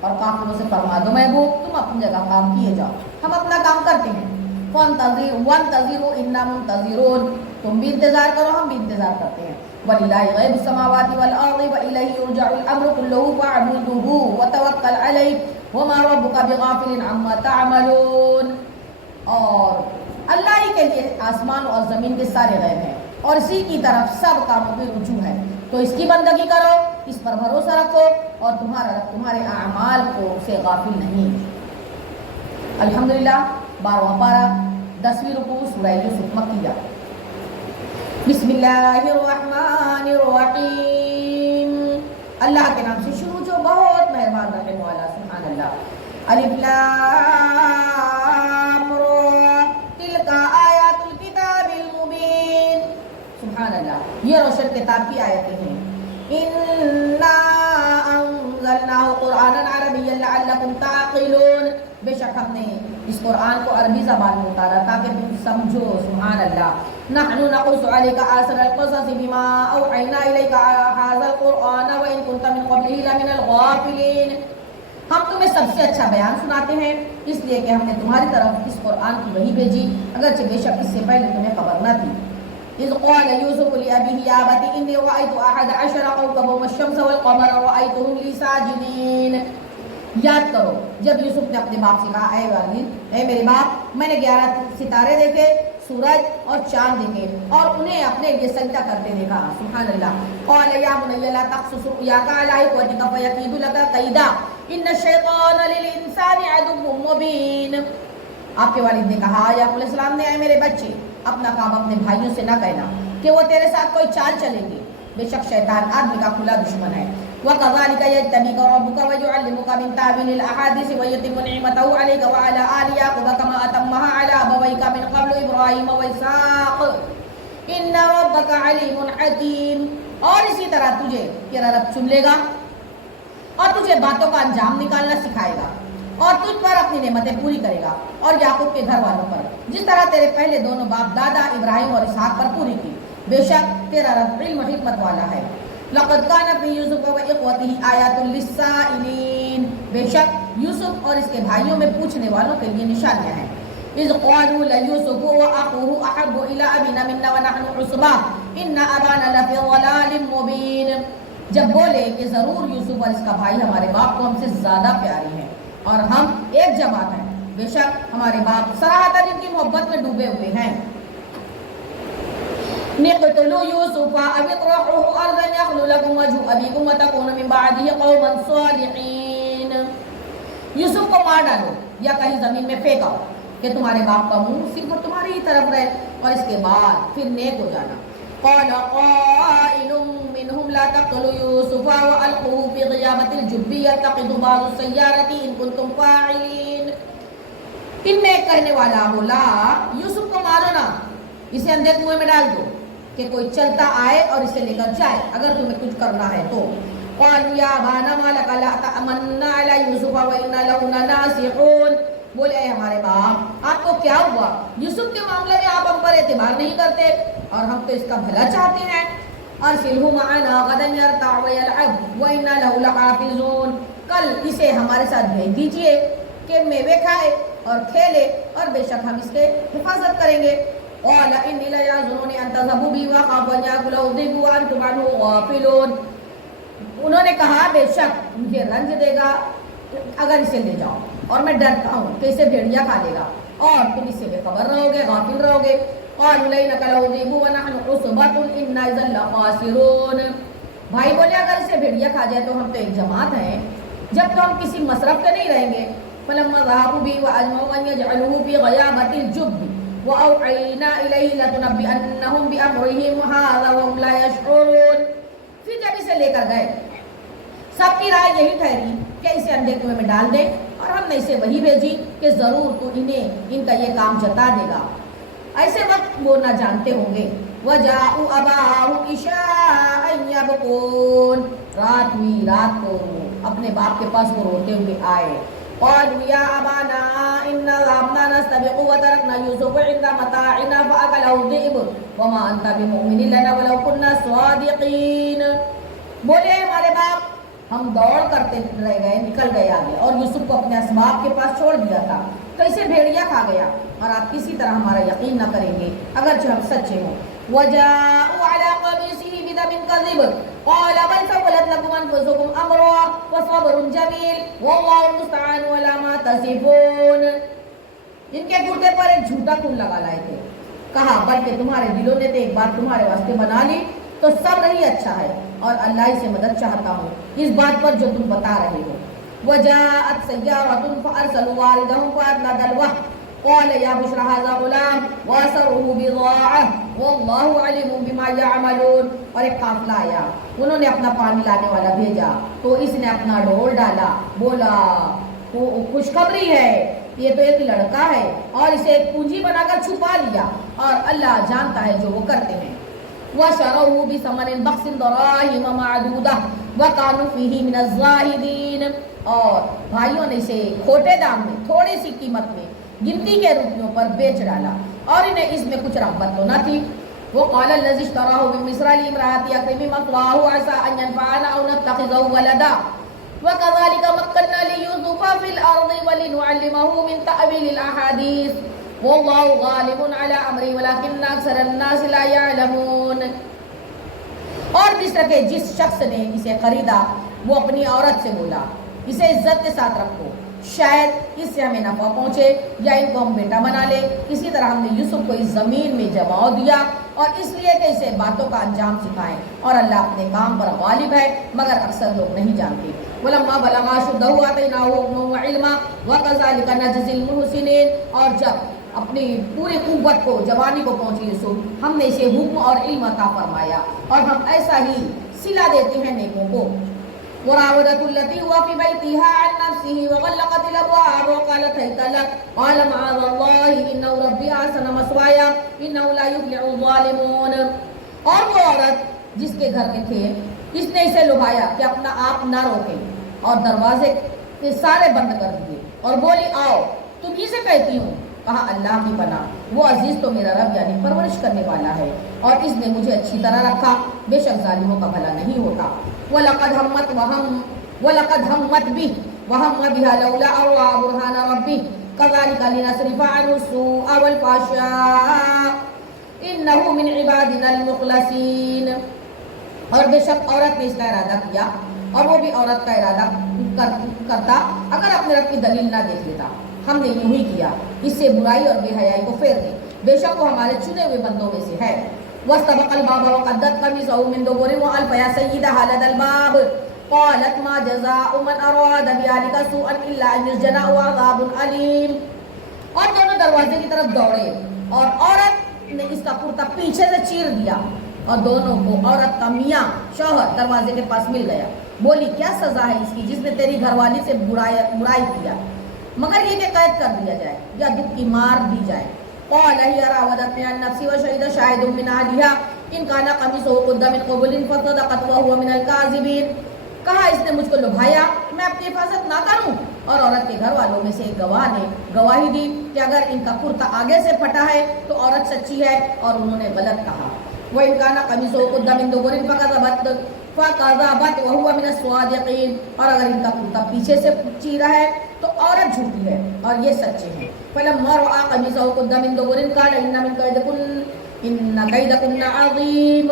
اور کافروں سے فرما دو محبوب تم اپنی جگہ کام کیے جاؤ، ہم اپنا کام کرتے ہیں۔ وَانتَظِرُوا إِنَّا مُنتَظِرُونَ۔ تم بھی انتظار کرو ہم بھی انتظار کرتے ہیں۔ وَلِلَّهِ غَيْبُ السَّمَاوَاتِ وَالْأَرْضِ وَإِلَيْهِ يُرْجَعُ الْأَمْرُ كُلُّهُ فَاعْبُدْهُ وَتَوَكَّلْ عَلَيْهِ وَمَا رَبُّكَ بِغَافِلٍ عَمَّا تَعْمَلُونَ۔ اور اللہ ہی کے لیے آسمان اور زمین کے سارے غیب ہیں اور اسی کی طرف سب کاموں کی رجوع ہے، تو اس کی بندگی کرو، اس پر بھروسہ رکھو اور تمہارا رب تمہارے اعمال کو سے غافل نہیں۔ الحمدللہ 12واں پارہ 10ویں رکوع سورہ یوسف مکیہ۔ بسم اللہ الرحمن الرحیم۔ اللہ کے نام سے شروع جو بہت مہربان رحم والا۔ سبحان اللہ۔ الف لام را تلک آیات الکتاب المبین۔ سبحان اللہ، یہ روشن کتاب کی آیتیں ہیں۔ انا انزلناہ قرآنا عربیا لعلکم تعقلون۔ بے شک ہم نے اس قرآن کو عربی زبان میں اتارا تاکہ تم سمجھو۔ سبحان اللہ۔ نحن نقص عليك احسن القصص بما اوحينا اليك هذا القرآن وان كنت من قبله لمن الغافلين۔ ہم تمہیں سب سے اچھا بیان سناتے ہیں اس لیے کہ ہم نے تمہاری طرف اس قرآن کی وحی بھیجی اگرچہ بے شک اس سے پہلے تمہیں خبر نہ تھی۔ اذ قال يوسف لأبيه يا أبت إني رأيت 11 كوكبا والشمس والقمر رأيتهم لي ساجدين۔ یاد کرو جب یوسف نے اپنے باپ سے کہا اے والد، اے میرے باپ، میں نے 11 ستارے دیکھے، سورج اور چاند دیکھے اور انہیں اپنے لیے سجدہ کرتے دیکھا۔ سبحان اللہ۔ قال یا بنی لا تقصص رؤیاک علی اخوتک فیکیدوا لک کیدا ان الشیطان للانسان عدو مبین۔ آپ کے والد نے کہا یعقوب علیہ السلام نے، اے میرے بچے، اپنا کام اپنے بھائیوں سے نہ کہنا کہ وہ تیرے ساتھ کوئی چال چلیں گے، بے شک شیطان آدمی کا کھلا دشمن ہے۔ وَكَذَلِكَ يَجْتَبِيكَ رَبُّكَ وَيُعَلِّمُكَ مِن تَأْوِيلِ الْأَحَادِيثِ وَيُتِمُّ نِعْمَتَهُ عَلَيْكَ وَعَلَى آلِ يَعْقُوبَ كَمَا أَتَمَّهَا عَلَى أَبَوَيْكَ مِن قَبْلُ إِبْرَاهِيمَ وَإِسْحَاقَ إِنَّ رَبَّكَ عَلِيمٌ حَكِيمٌ۔ اور اسی طرح تجھے تیرا رب چن لے گا اور تجھے باتوں کا انجام نکالنا سکھائے گا اور تجھ پر اپنی نعمتیں پوری کرے گا اور یعقوب کے گھر والوں پر جس طرح تیرے پہلے دونوں باپ دادا ابراہیم اور اسحاق پر پوری کی۔ بے شک تیرا رب علم و حکمت والا ہے۔ لقد كان في يوسف وإخوته آيات للسائلين۔ بے شک یوسف اور اس کے بھائیوں میں پوچھنے والوں کے لیے نشانیاں ہیں۔ إذ قالوا ليوسف وأخوه أحب إلى أبينا منا ونحن عصبة إن أبانا لفي ضلال مبين۔ جب بولے کہ ضرور یوسف اور اس کا بھائی ہمارے باپ کو ہم سے زیادہ پیارے ہیں اور ہم ایک جماعت ہیں، بے شک ہمارے باپ صراحتاً ان کی محبت میں ڈوبے ہوئے ہیں۔ اقتلوا يوسف أو اطرحوه أرضا يخل لكم وجه أبيكم وتكونوا من بعده قوما صالحين۔ یوسف کو مار ڈالو یا کہیں زمین میں پھینکاؤ کہ تمہارے باپ کا منہ صرف تمہاری ہی طرف رہے اور اس کے بعد پھر نیک ہو جانا۔ قال قائل منهم لا تقتلوا يوسف وألقوه في غيابة الجب يلتقطه بعض السيارة إن كنتم فاعلين۔ ان میں ایک کہنے والا بولا یوسف کو مارو نہ، اسے اندھے کنویں میں ڈال دو کہ کوئی چلتا آئے اور اسے لے کر جائے اگر تمہیں کچھ کرنا ہے تو۔ قالوا یا ابانا ما لک لا تأمنا علی یوسف وإنا له لناصحون، بولے اے ہمارے باپ آپ کو کیا ہوا، یوسف کے معاملے میں آپ ہم پر اعتبار نہیں کرتے اور ہم تو اس کا بھلا چاہتے ہیں. ارسلہ معنا غدا یرتع ویلعب وإنا له لحافظون، کل اسے ہمارے ساتھ بھیج دیجیے کہ میوے کھائے اور کھیلے اور بے شک ہم اس کے حفاظت کریں گے. قال انی لیحزننی ان تذهبوا بی واخاف ان یاکلہ الذئب وانتم عنہ غافلون، انہوں نے کہا بے شک مجھے رنج دے گا اگر اسے لے جاؤ اور میں ڈرتا ہوں کہ اسے بھیڑیا کھا لے گا اور تم اس سے بے خبر رہو گے، غافل رہو گے. قالوا لئن أكله الذئب ونحن عصبة إنا إذا لخاسرون، بھائی بولے اگر اسے بھیڑیا کھا جائے تو ہم تو ایک جماعت ہیں، جب تو ہم کسی مصرف کے نہیں رہیں گے. فلما ذهبوا به وأجمعوا أن يجعلوه في غيابة الجب وأوحينا إليه لتنبئنهم بأمرهم هذا وهم لا يشعرون، پھر جب اسے لے کر گئے سب کی رائے یہی ٹھہری کہ اسے اندھے کنویں میں ڈال دیں اور ہم نے اسے وہی بھیجی کہ ضرور تو انہیں ان کا یہ کام جتا دے گا. ایسے وقت وہ نہ جانتے ہوں گے. وَجَاءُوا أَبَاهُمْ عِشَاءً يَبْكُونَ، رات ہوئی، رات کو اپنے باپ کے پاس وہ روتے ہوئے آئے. قالوا يا أبانا إنا ذهبنا نستبق وتركنا يوسف عند متاعنا فأكله الذئب وما أنت بمؤمن لنا ولو كنا صادقين، بولے ہمارے باپ ہم دوڑ کرتے رہ گئے، نکل گئے آگے اور یوسف کو اپنے اسباب کے پاس چھوڑ دیا تھا تو اسے بھیڑیا کھا گیا اور آپ کسی طرح ہمارا یقین نہ کریں گے اگرچہ ہم سچے ہوں. وَجَاءُوا عَلَىٰ قَمِيصِهِ بِدَمٍ كَذِبٍ قَالَ بَلْ سَوَّلَتْ لَكُمْ أَنفُسُكُمْ أَمْرًا وَصَبْرٌ جَمِيلٌ وَاللَّهُ الْمُسْتَعَانُ عَلَىٰ مَا تَصِفُونَ. ان کے گردے پر ایک جھوٹا خون لگا لائے تھے، کہا بلکہ تمہارے دلوں نے تو ایک بات تمہارے واسطے بنا لی تو صبر ہی اچھا ہے اور اللہ ہی سے مدد چاہتا ہوں اس بات پر جو تم بتا رہے ہو. وَجَاءَتْ سَيَّارَةٌ فَأَرْسَلُوا وَارِدَهُمْ فَأَدْلَىٰ دَلْوَهُ قال يا بشرى هذا غلام وأسروه بضاعة والله عليم بما يعملون. اور ایک قافلہ آیا، انہوں نے اپنا پانی لانے والا بھیجا تو اس نے اپنا ڈھول ڈالا، بولا وہ خوشخبری ہے، یہ تو ایک لڑکا ہے، اور اسے ایک پونجی بنا کر چھپا لیا اور اللہ جانتا ہے جو وہ کرتے ہیں. وشروه بثمن بخس دراهم معدودة وكانوا فيه من الزاهدين، اور بھائیوں نے اسے کھوٹے دام میں، تھوڑی سی قیمت میں، گنتی کے روپیوں پر بیچ ڈالا اور انہیں اس میں کچھ رغبت تو نہ تھی. وقال الذي اشتراه من مصر لامرأته أكرمي مثواه عسى أن ينفعنا أو نتخذه ولدا وكذلك مكنا ليوسف في الأرض ولنعلمه من تأويل الأحاديث والله غالب على أمره ولكن أكثر الناس لا يعلمون. اور مصر کے جس شخص نے اسے خریدا وہ اپنی عورت سے بولا اسے عزت کے ساتھ رکھو، شاید اس سے ہمیں نفع پہنچے یا ان کو ہم بیٹا بنا لے. اسی طرح ہم نے یوسف کو اس زمین میں جماؤ دیا اور اس لیے کہ اسے باتوں کا انجام سکھائیں اور اللہ اپنے کام پر غالب ہے مگر اکثر لوگ نہیں جانتے. وَلَمَّا بَلَغَ أَشُدَّهُ آتَيْنَاهُ حُكْمًا وَعِلْمًا وَكَذَلِكَ نَجْزِي الْمُحْسِنِينَ. اور جب اپنی پوری قوت کو، جوانی کو پہنچی یوسف، ہم نے اسے حکم اور علم عطا فرمایا اور ہم ایسا ہی صلہ دیتے ہیں نیکوں کو. وراودته التي هو في بيتها عن نفسه وغلقت الابواب وقالت هيت لك قال معاذ الله انه ربي احسن مثواي انه لا يفلح الظالمون. اور وہ عورت جس کے گھر میں تھے اس نے اسے لبھایا کہ اپنا آپ نہ روکے اور دروازے سارے بند کر دیے اور بولی آؤ تم ہی سے کہتی ہوں. کہا اللہ کی پناہ، وہ عزیز تو میرا رب یعنی پرورش کرنے والا ہے اور اس نے مجھے اچھی طرح رکھا، بے شک ظالموں کا بھلا نہیں ہوتا. وَلَقَدْ هَمَّتْ بِهِ وَهَمَّ بِهَا لَوْلَا أَن رَأَىٰ بُرْهَانَ رَبِّهِ كَذَٰلِكَ لِنَصْرِفَ عَنْهُ السُّوءَ وَالْفَحْشَاءَ إِنَّهُ مِنْ عِبَادِنَا الْمُخْلَصِينَ. اور بے شک عورت نے اس کا ارادہ کیا اور وہ بھی عورت کا ارادہ کرتا اگر اپنے رب کی دلیل نہ دیکھ لیتا. ہم نے یوں ہی کیا، اس سے برائی اور بے حیائی کو پھیر دے، بے شک وہ ہمارے چنے ہوئے بندوں میں سے ہے. واستبق الباب وقدت قميصه من دبر والف يا سيدها لدى الباب قالت ما جزاء من اراد بذلك سوءا الا ان يسجن او عذاب اليم. اور دونوں دروازے کی طرف دوڑے اور عورت نے اس کا کرتا پیچھے سے چیر دیا اور دونوں کو عورت کا میاں شوہر دروازے کے پاس مل گیا. بولی کیا سزا ہے اس کی جس نے تیری گھر والی سے برائی کیا، مگر یہ کہ قید کر دیا جائے یا دکھ کی مار دی جائے. قال هي راودتني عن نفسي وشهد شاهد من أهلها إن كان قميصه قد من قبل فصدقت وهو من الكاذبين. کہا اس نے مجھ کو لبھایا میں اپنی حفاظت نہ کروں؟ اور عورت کے گھر والوں میں سے ایک گواہ نے گواہی دی کہ اگر ان کا کرتا آگے سے پھٹا ہے تو عورت سچی ہے اور انہوں نے غلط کہا۔ وہ انکانا قمیصہ قد من دبر فکذبت وهو من الصادقین، اور اگر ان کا کرتا پیچھے سے چیرا ہے تو عورت جھوٹی ہے اور یہ سچے ہیں۔ فلما رأى قمیصہ قد من دبر قال ان من کیدکن عظیم،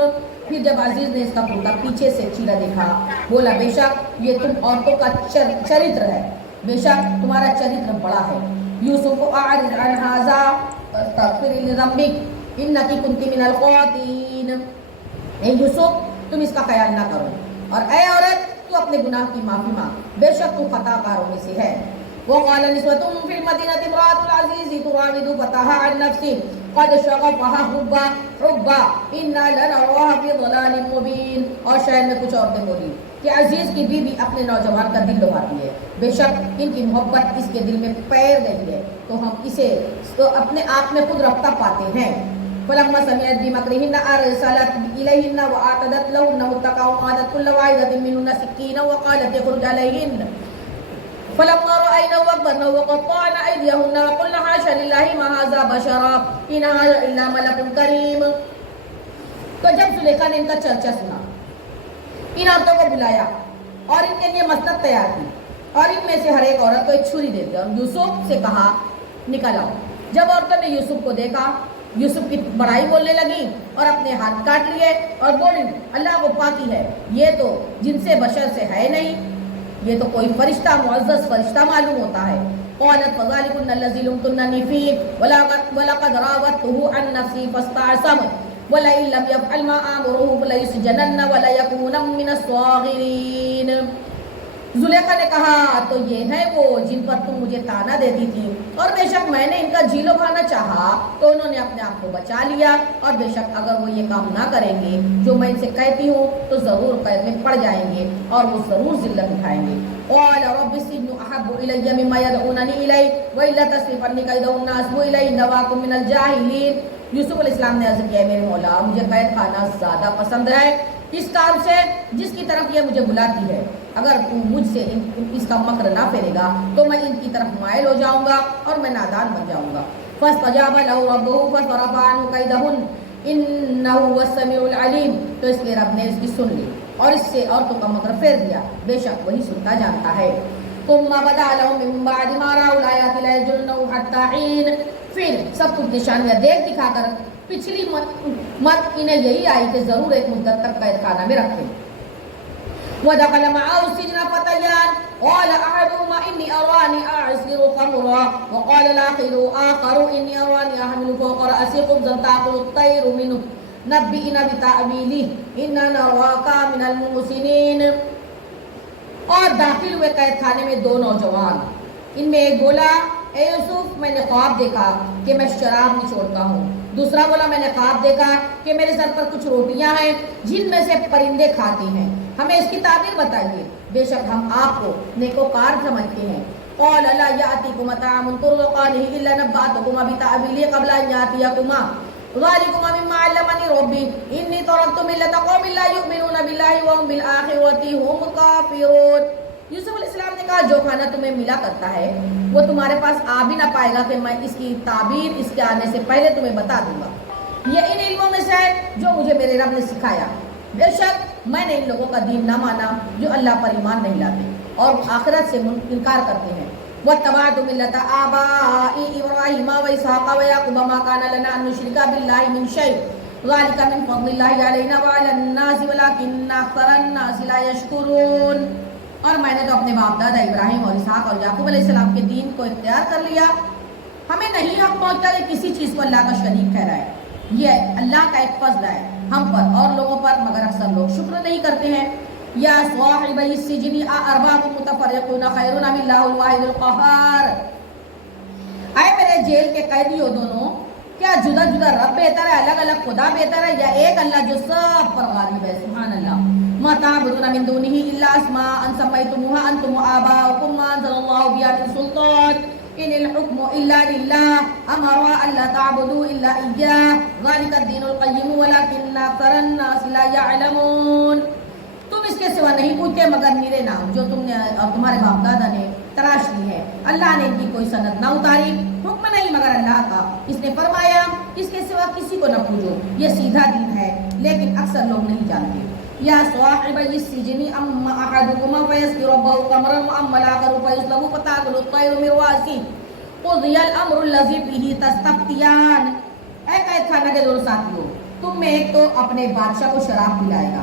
پھر جب عزیز نے اس کا کرتا پیچھے سے چیرا دیکھا بولا بے شک یہ تم عورتوں کا چرتر ہے، بے شک تمہارا چرتر بڑا ہے۔ یوسف اعرض عن ھذا واستغفر لذنبک انک کنت من الخاطئین، اے یوسف تم اس کا خیال نہ کرو، اور اے عورت تو اپنے گناہ کی معافی مانگ، بے شک تو خطا کاروں میں سے ہے۔ وقال نسوة في المدينة امرأة العزيز تراود فتاها عن نفسه قد شغفها حبا إنا لنراها في ضلال مبين، اور شہر میں کچھ عورتیں بولی کہ عزیز کی بیوی اپنے نوجوان کا دل لبھاتی ہے، بے شک ان کی محبت اس کے دل میں پیر گئی ہے تو ہم اسے تو اپنے آپ میں خود رفتہ پاتے ہیں۔ فلما سمعت بمكرهن ارسلت اليهن واعتدت لهن متكئا وقالت كل واحدة منهن سكينا وقالت اخرج عليهن فلما رأينه أكبرنه وقطعن أيديهن وقلن حاشا لله ما هذا بشرا إن هذا إلا ملك کریم۔ تو جب زلیخا نے ان کا چرچا سنا، ان عورتوں کو بلایا اور ان کے لیے مسند تیار کی اور ان میں سے ہر ایک عورت کو ایک چھری دے دیا اور یوسف سے کہا نکل آؤ۔ جب عورتوں نے یوسف کو دیکھا، یوسف کی بڑائی بولنے لگی اور اپنے ہاتھ کاٹ لیے اور بولی اللہ کو پاکی ہے، یہ تو جن سے بشر سے ہے نہیں، یہ تو کوئی فرشتہ معزز فرشتہ معلوم ہوتا ہے۔ قالت فذلكن الذي لمتنني فيه ولقد راودته عن نفسي فاستعصم ولئن لم يفعل ما آمره فليسجنن وليكون من الصاغرين۔ زلیخا نے کہا تو یہ ہے وہ جن پر تم مجھے تانا دیتی تھی، اور بے شک میں نے ان کا جی لبھانا چاہا تو انہوں نے اپنے آپ کو بچا لیا، اور بے شک اگر وہ یہ کام نہ کریں گے جو میں ان سے کہتی ہوں تو ضرور قید میں پڑ جائیں گے اور وہ ضرور ذلت اٹھائیں گے۔ قال رب السجن احب الی مما يدعوننی الیہ والا تصرف عنی کیدہن اصب الیہن واکن من الجاہلین۔ یوسف علیہ السلام نے عرض کیا میرے مولا مجھے قید خانہ زیادہ پسند ہے اس کام سے جس کی طرف یہ مجھے بلاتی ہے، اگر تو مجھ سے اس کا مکر نہ پھیرے گا تو میں ان کی طرف مائل ہو جاؤں گا اور میں نادان بن جاؤں گا۔ فاستجاب له ربه فصرف عنه كيدهن انه هو السميع العليم، تو اس لیے رب نے اس کی سن لی اور اس سے عورتوں کا مکر پھیر دیا، بے شک وہی سنتا جانتا ہے۔ ثم بدا لهم من بعد ما رأوا الآيات لا يجعلونه حتى حين، پھر سب کچھ نشانیاں دیکھ دکھا کر پچھلی مت انہیں یہی آئی کہ ضرور ایک مدت تک قید خانہ میں رکھیں۔ ودخل معه السجن فتيان قال احدهما اني اراني اعصر خمرا وقال الاخر اني اراني احمل فوق راسي خبزا تاكل الطير منه نبئنا بتاويله انا نراك من المحسنين۔ اور داخل ہوئے قید خانے میں دو نوجوان، ان میں ایک بولا اے یوسف میں نے خواب دیکھا کہ میں شراب نچوڑتا ہوں، دوسرا بولا میں نے خواب دیکھا کہ میرے سر پر کچھ روٹیاں ہیں جن میں سے پرندے کھاتے ہیں، ہمیں اس کی تعبیر بتائیے، بے شک ہم آپ کو نیکوکار سمجھتے ہیں۔ قال لا يأتيكما طعام ترزقانه إلا نبأتكما بتأويله قبل أن يأتيكما ذلكما مما علمني ربي إني تركت ملة قوم لا يؤمنون بالله وهم بالآخرة هم كافرون۔ یوسف علیہ السلام نے کہا جو کھانا تمہیں ملا کرتا ہے وہ تمہارے پاس آ بھی نہ پائے گا کہ میں اس کی تعبیر اس کے آنے سے پہلے تمہیں بتا دوں گا، یہ ان علموں میں سے ہے جو مجھے میرے رب نے سکھایا، بے شک میں نے ان لوگوں کا دین نہ مانا جو اللہ پر ایمان نہیں لاتے اور آخرت سے انکار کرتے ہیں۔ وَاتَّبَعْتُ مِلَّةَ آبَائِي إِبْرَاهِيمَ وَإِسْحَاقَ وَيَعْقُوبَ مَا كَانَ لَنَا أَن نُشْرِكَ بِاللَّهِ مِن شَيْءٍ ذَلِكَ مِن فَضْلِ اللَّهِ عَلَيْنَا وَعَلَى النَّاسِ وَلَكِنَّ أَكْثَرَ النَّاسِ لَا يَشْكُرُونَ۔ اور میں نے تو اپنے باپ دادا ابراہیم اور اسحاق اور یعقوب علیہ السلام کے دین کو اختیار کر لیا، ہمیں نہیں حق پہنچتا کہ کسی چیز کو اللہ کا شریک ٹھہرائے، یہ اللہ کا ایک فضل ہے ہم پر اور لوگوں پر، مگر اکثر لوگ شکر نہیں کرتے ہیں۔ یا صاحبی السجن ارباب متفرقون خیر ام اللہ الواحد القہار، اے میرے جیل کے قیدیوں دونوں، کیا جدا جدا رب بہتر ہے، الگ الگ خدا بہتر ہے، یا ایک اللہ جو سب پر غالب ہے؟ سبحان اللہ۔ ما تعبدون من دونه الا اسماء سميتموها انتم وآباؤكم ما انزل الله بها من سلطان ان الحكم الا لله امر الا تعبدوا الا اياه ذلك الدين القيم ولكن اكثر الناس لا يعلمون۔ تم اس کے سوا نہیں پوچھتے مگر میرے نام جو تم نے اور تمہارے باپ دادا نے تراش لی ہے. اللہ نے ان کی کوئی سند نہ اتاری, حکم نہیں مگر اللہ کا. اس نے فرمایا اس کے سوا کسی کو نہ پوجو, یہ سیدھا دین ہے لیکن اکثر لوگ نہیں جانتے. یا صاحب السجن اما احدكما فيسقي ربه تمرا واما الاخر فيصلب فتاكل الطير من راسه قضي الامر الذي فيه تستفتيان. اے قید خانہ کے دونوں ساتھیوں, تم میں ایک تو اپنے بادشاہ کو شراب پلائے گا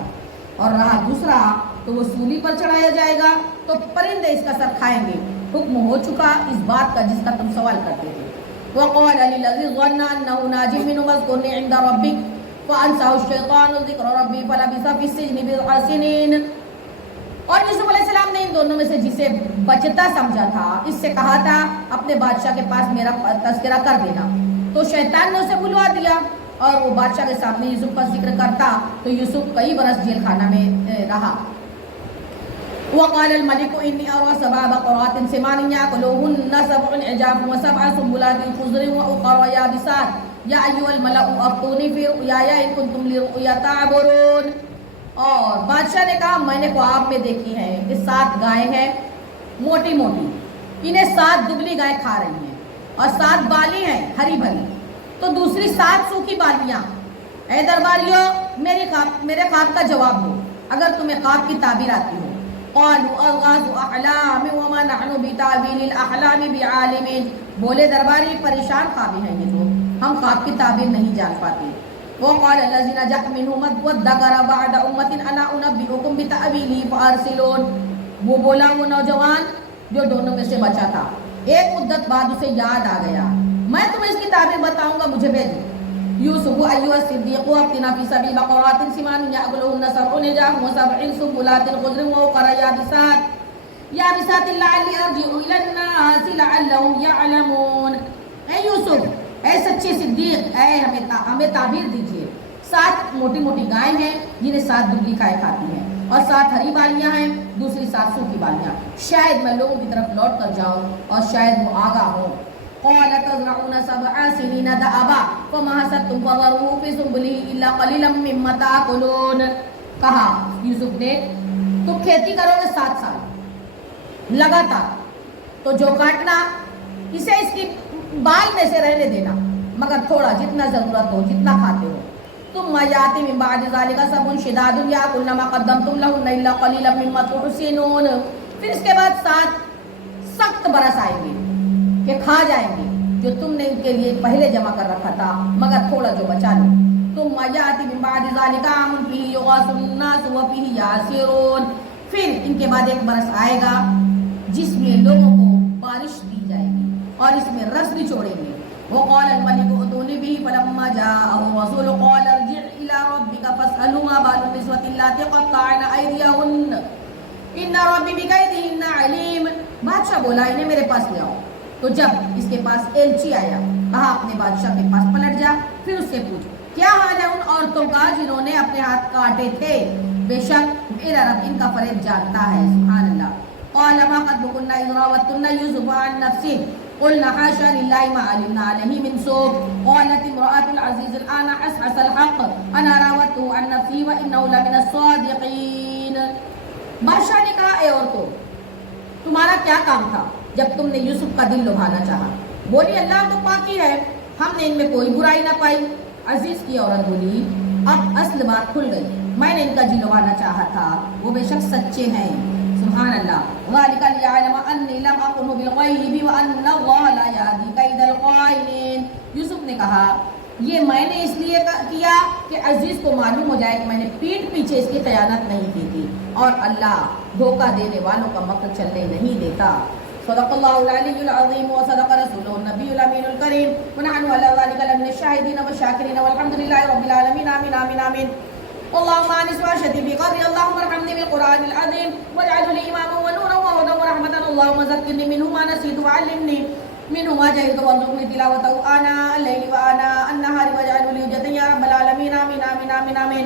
اور رہا دوسرا تو وہ سولی پر چڑھایا جائے گا تو پرندے اس کا سر کھائیں گے. حکم ہو چکا اس بات کا جس کا تم سوال کرتے تھے. وقال للذي ظن انه ناج منه اذكرني عند ربك فانساه الشيطان ذكر ربي فلبث في السجن بضع سنين. اور یوسف علیہ السلام نے ان دونوں میں سے جسے بچتا سمجھا تھا اس سے کہا تھا اپنے بادشاہ کے پاس میرا تذکرہ کر دینا, تو شیطان نے اسے بلوا دیا اور وہ بادشاہ کے سامنے یوسف کا ذکر کرتا تو یوسف کئی برس جیل خانہ میں رہا. وقال الملك إني أرى 7 بقرات سمان يأكلهن 7 عجاف و7 سنبلات خضر وأخرى يابسات يا أيها الملأ أفتوني في رؤياي إن كنتم لرؤيا تعبرون. اور بادشاہ نے کہا میں نے خواب میں دیکھی ہے کہ 7 گائیں ہیں موٹی موٹی, انہیں 7 دبلی گائیں کھا رہی ہیں اور 7 بالی ہیں ہری بھری, تو دوسری 7 سوکھی بالیاں. اے درباریوں میرے خواب کا جواب دو اگر تمہیں خواب کی تعبیر آتی ہو. قالوا اضغاث احلام وما نحن بتعبير الاحلام بعالمين. بولے درباری پریشان خوابی ہیں یہ تو, ہم خواب کی تعبیر نہیں جان پاتے. وقال الذين جاء منهم وذكر بعد امه انا انبئكم بتاويله فارسلون. وہ بولا وہ نوجوان جو دونوں میں سے بچا تھا, ایک مدت بعد اسے یاد آ گیا, میں تمہیں اس کی تعبیر بتاؤں گا, مجھے بھیجو. یوسف ایھا الصدیق افتنا فی 7 بقرات سمان یأکلهن 7 عجاف و7 سنبلات خضر وأخرى یابسات لعلی ارجع الی الناس لعلهم یعلمون. اے یوسف, اے سچے صدیق, اے ہمیں تعبیر دیجیے. 7 موٹی موٹی گائیں ہیں جنہیں 7 دبلی گائیں کھاتی ہیں اور 7 ہری بالیاں ہیں دوسری 7 سوکھی بالیاں. شاید میں لوگوں کی طرف لوٹ کر جاؤں اور شاید وہ آگاہ ہوں. قال تزرعون 7 سنين دأبا فما حصدتم فذروه في سنبله إلا قليلا مما تأكلون. کہا یوسف نے تم کھیتی کرو گے 7 سال لگاتار, تو جو کاٹنا اسے اس کی بال میں سے رہنے دینا مگر تھوڑا جتنا ضرورت ہو جتنا کھاتے ہو. ثم يأتي من بعد ذلك 7 شداد يأكلن ما قدمتم لهن إلا قليلا مما تحسنون. پھر اس کے بعد 7 سخت برس آئیں گے کہ کھا جائیں گے جو تم نے ان کے لیے پہلے جمع کر رکھا تھا مگر تھوڑا جو بچا لو. ثم يأتي من بعد ذلك عام فيه يغاث الناس وفيه يعصرون. پھر ان کے بعد ایک برس آئے گا جس میں لوگوں کو بارش دی جائے گی اور اس میں رس نچوڑیں گے. وقال الملك ائتوني به فلما جاءه الرسول قال ارجع الى ربك فاسأله ما بال النسوة اللاتي قطعن أيديهن ان ربي بكيدهن عليم. بادشاہ بولا انہیں میرے پاس لے آؤ. تو جب اس کے پاس ایلچی آیا کہا اپنے بادشاہ کے پاس پلٹ جا, پھر اس سے پوچھ کیا حال ہے ان عورتوں کا جنہوں نے اپنے ہاتھ کاٹے تھے, بے شک میرا رب ان کا فریب جانتا ہے. سبحان اللہ. قال ما خطبكن إذ راوتن يوسف عن نفسه قلنا حاشا لله ما علمنا عليه من سوء قالت امرأة العزيز الآن حسحس الحق أنا راودته عن نفسي وإنه لمن الصادقين. بادشاہ نے کہا اے عورتوں تمہارا کیا کام تھا جب تم نے یوسف کا دل لبھانا چاہا. بولی اللہ تو پاکی ہے, ہم نے ان میں کوئی برائی نہ پائی. عزیز کی عورت بولی اب اصل بات کھل گئی, میں نے ان کا جی لبھانا چاہا تھا, وہ بے شک سچے ہیں. سبحان اللہ. ذلك ليعلم أني لم أخن بالغيب وأن الله لا يهدي كيد الخائنين. یوسف نے کہا یہ میں نے اس لیے کیا کہ عزیز کو معلوم ہو جائے کہ میں نے پیٹھ پیچھے اس کی خیانت نہیں کی تھی اور اللہ دھوکہ دینے والوں کا مکر چلنے نہیں دیتا. صدق اللہ العلی العظیم وصدق رسولہ النبی الامین الکریم ونحن علی ذلک لمن الشاہدین والشاکرین والحمد للہ رب العالمین. آمین آمین آمین. اللهم انس واشتي في قبري اللهم ارحمني بالقران العظيم واجعله لي اماما ونورا وهدى ورحمه اللهم ذكرني منه ما نسيت وعلمني منه ما جهلت وارزقني تلاوته آناء الليل وآناء النهار واجعله لي حجة يا رب العالمين. آمين آمين آمين آمين.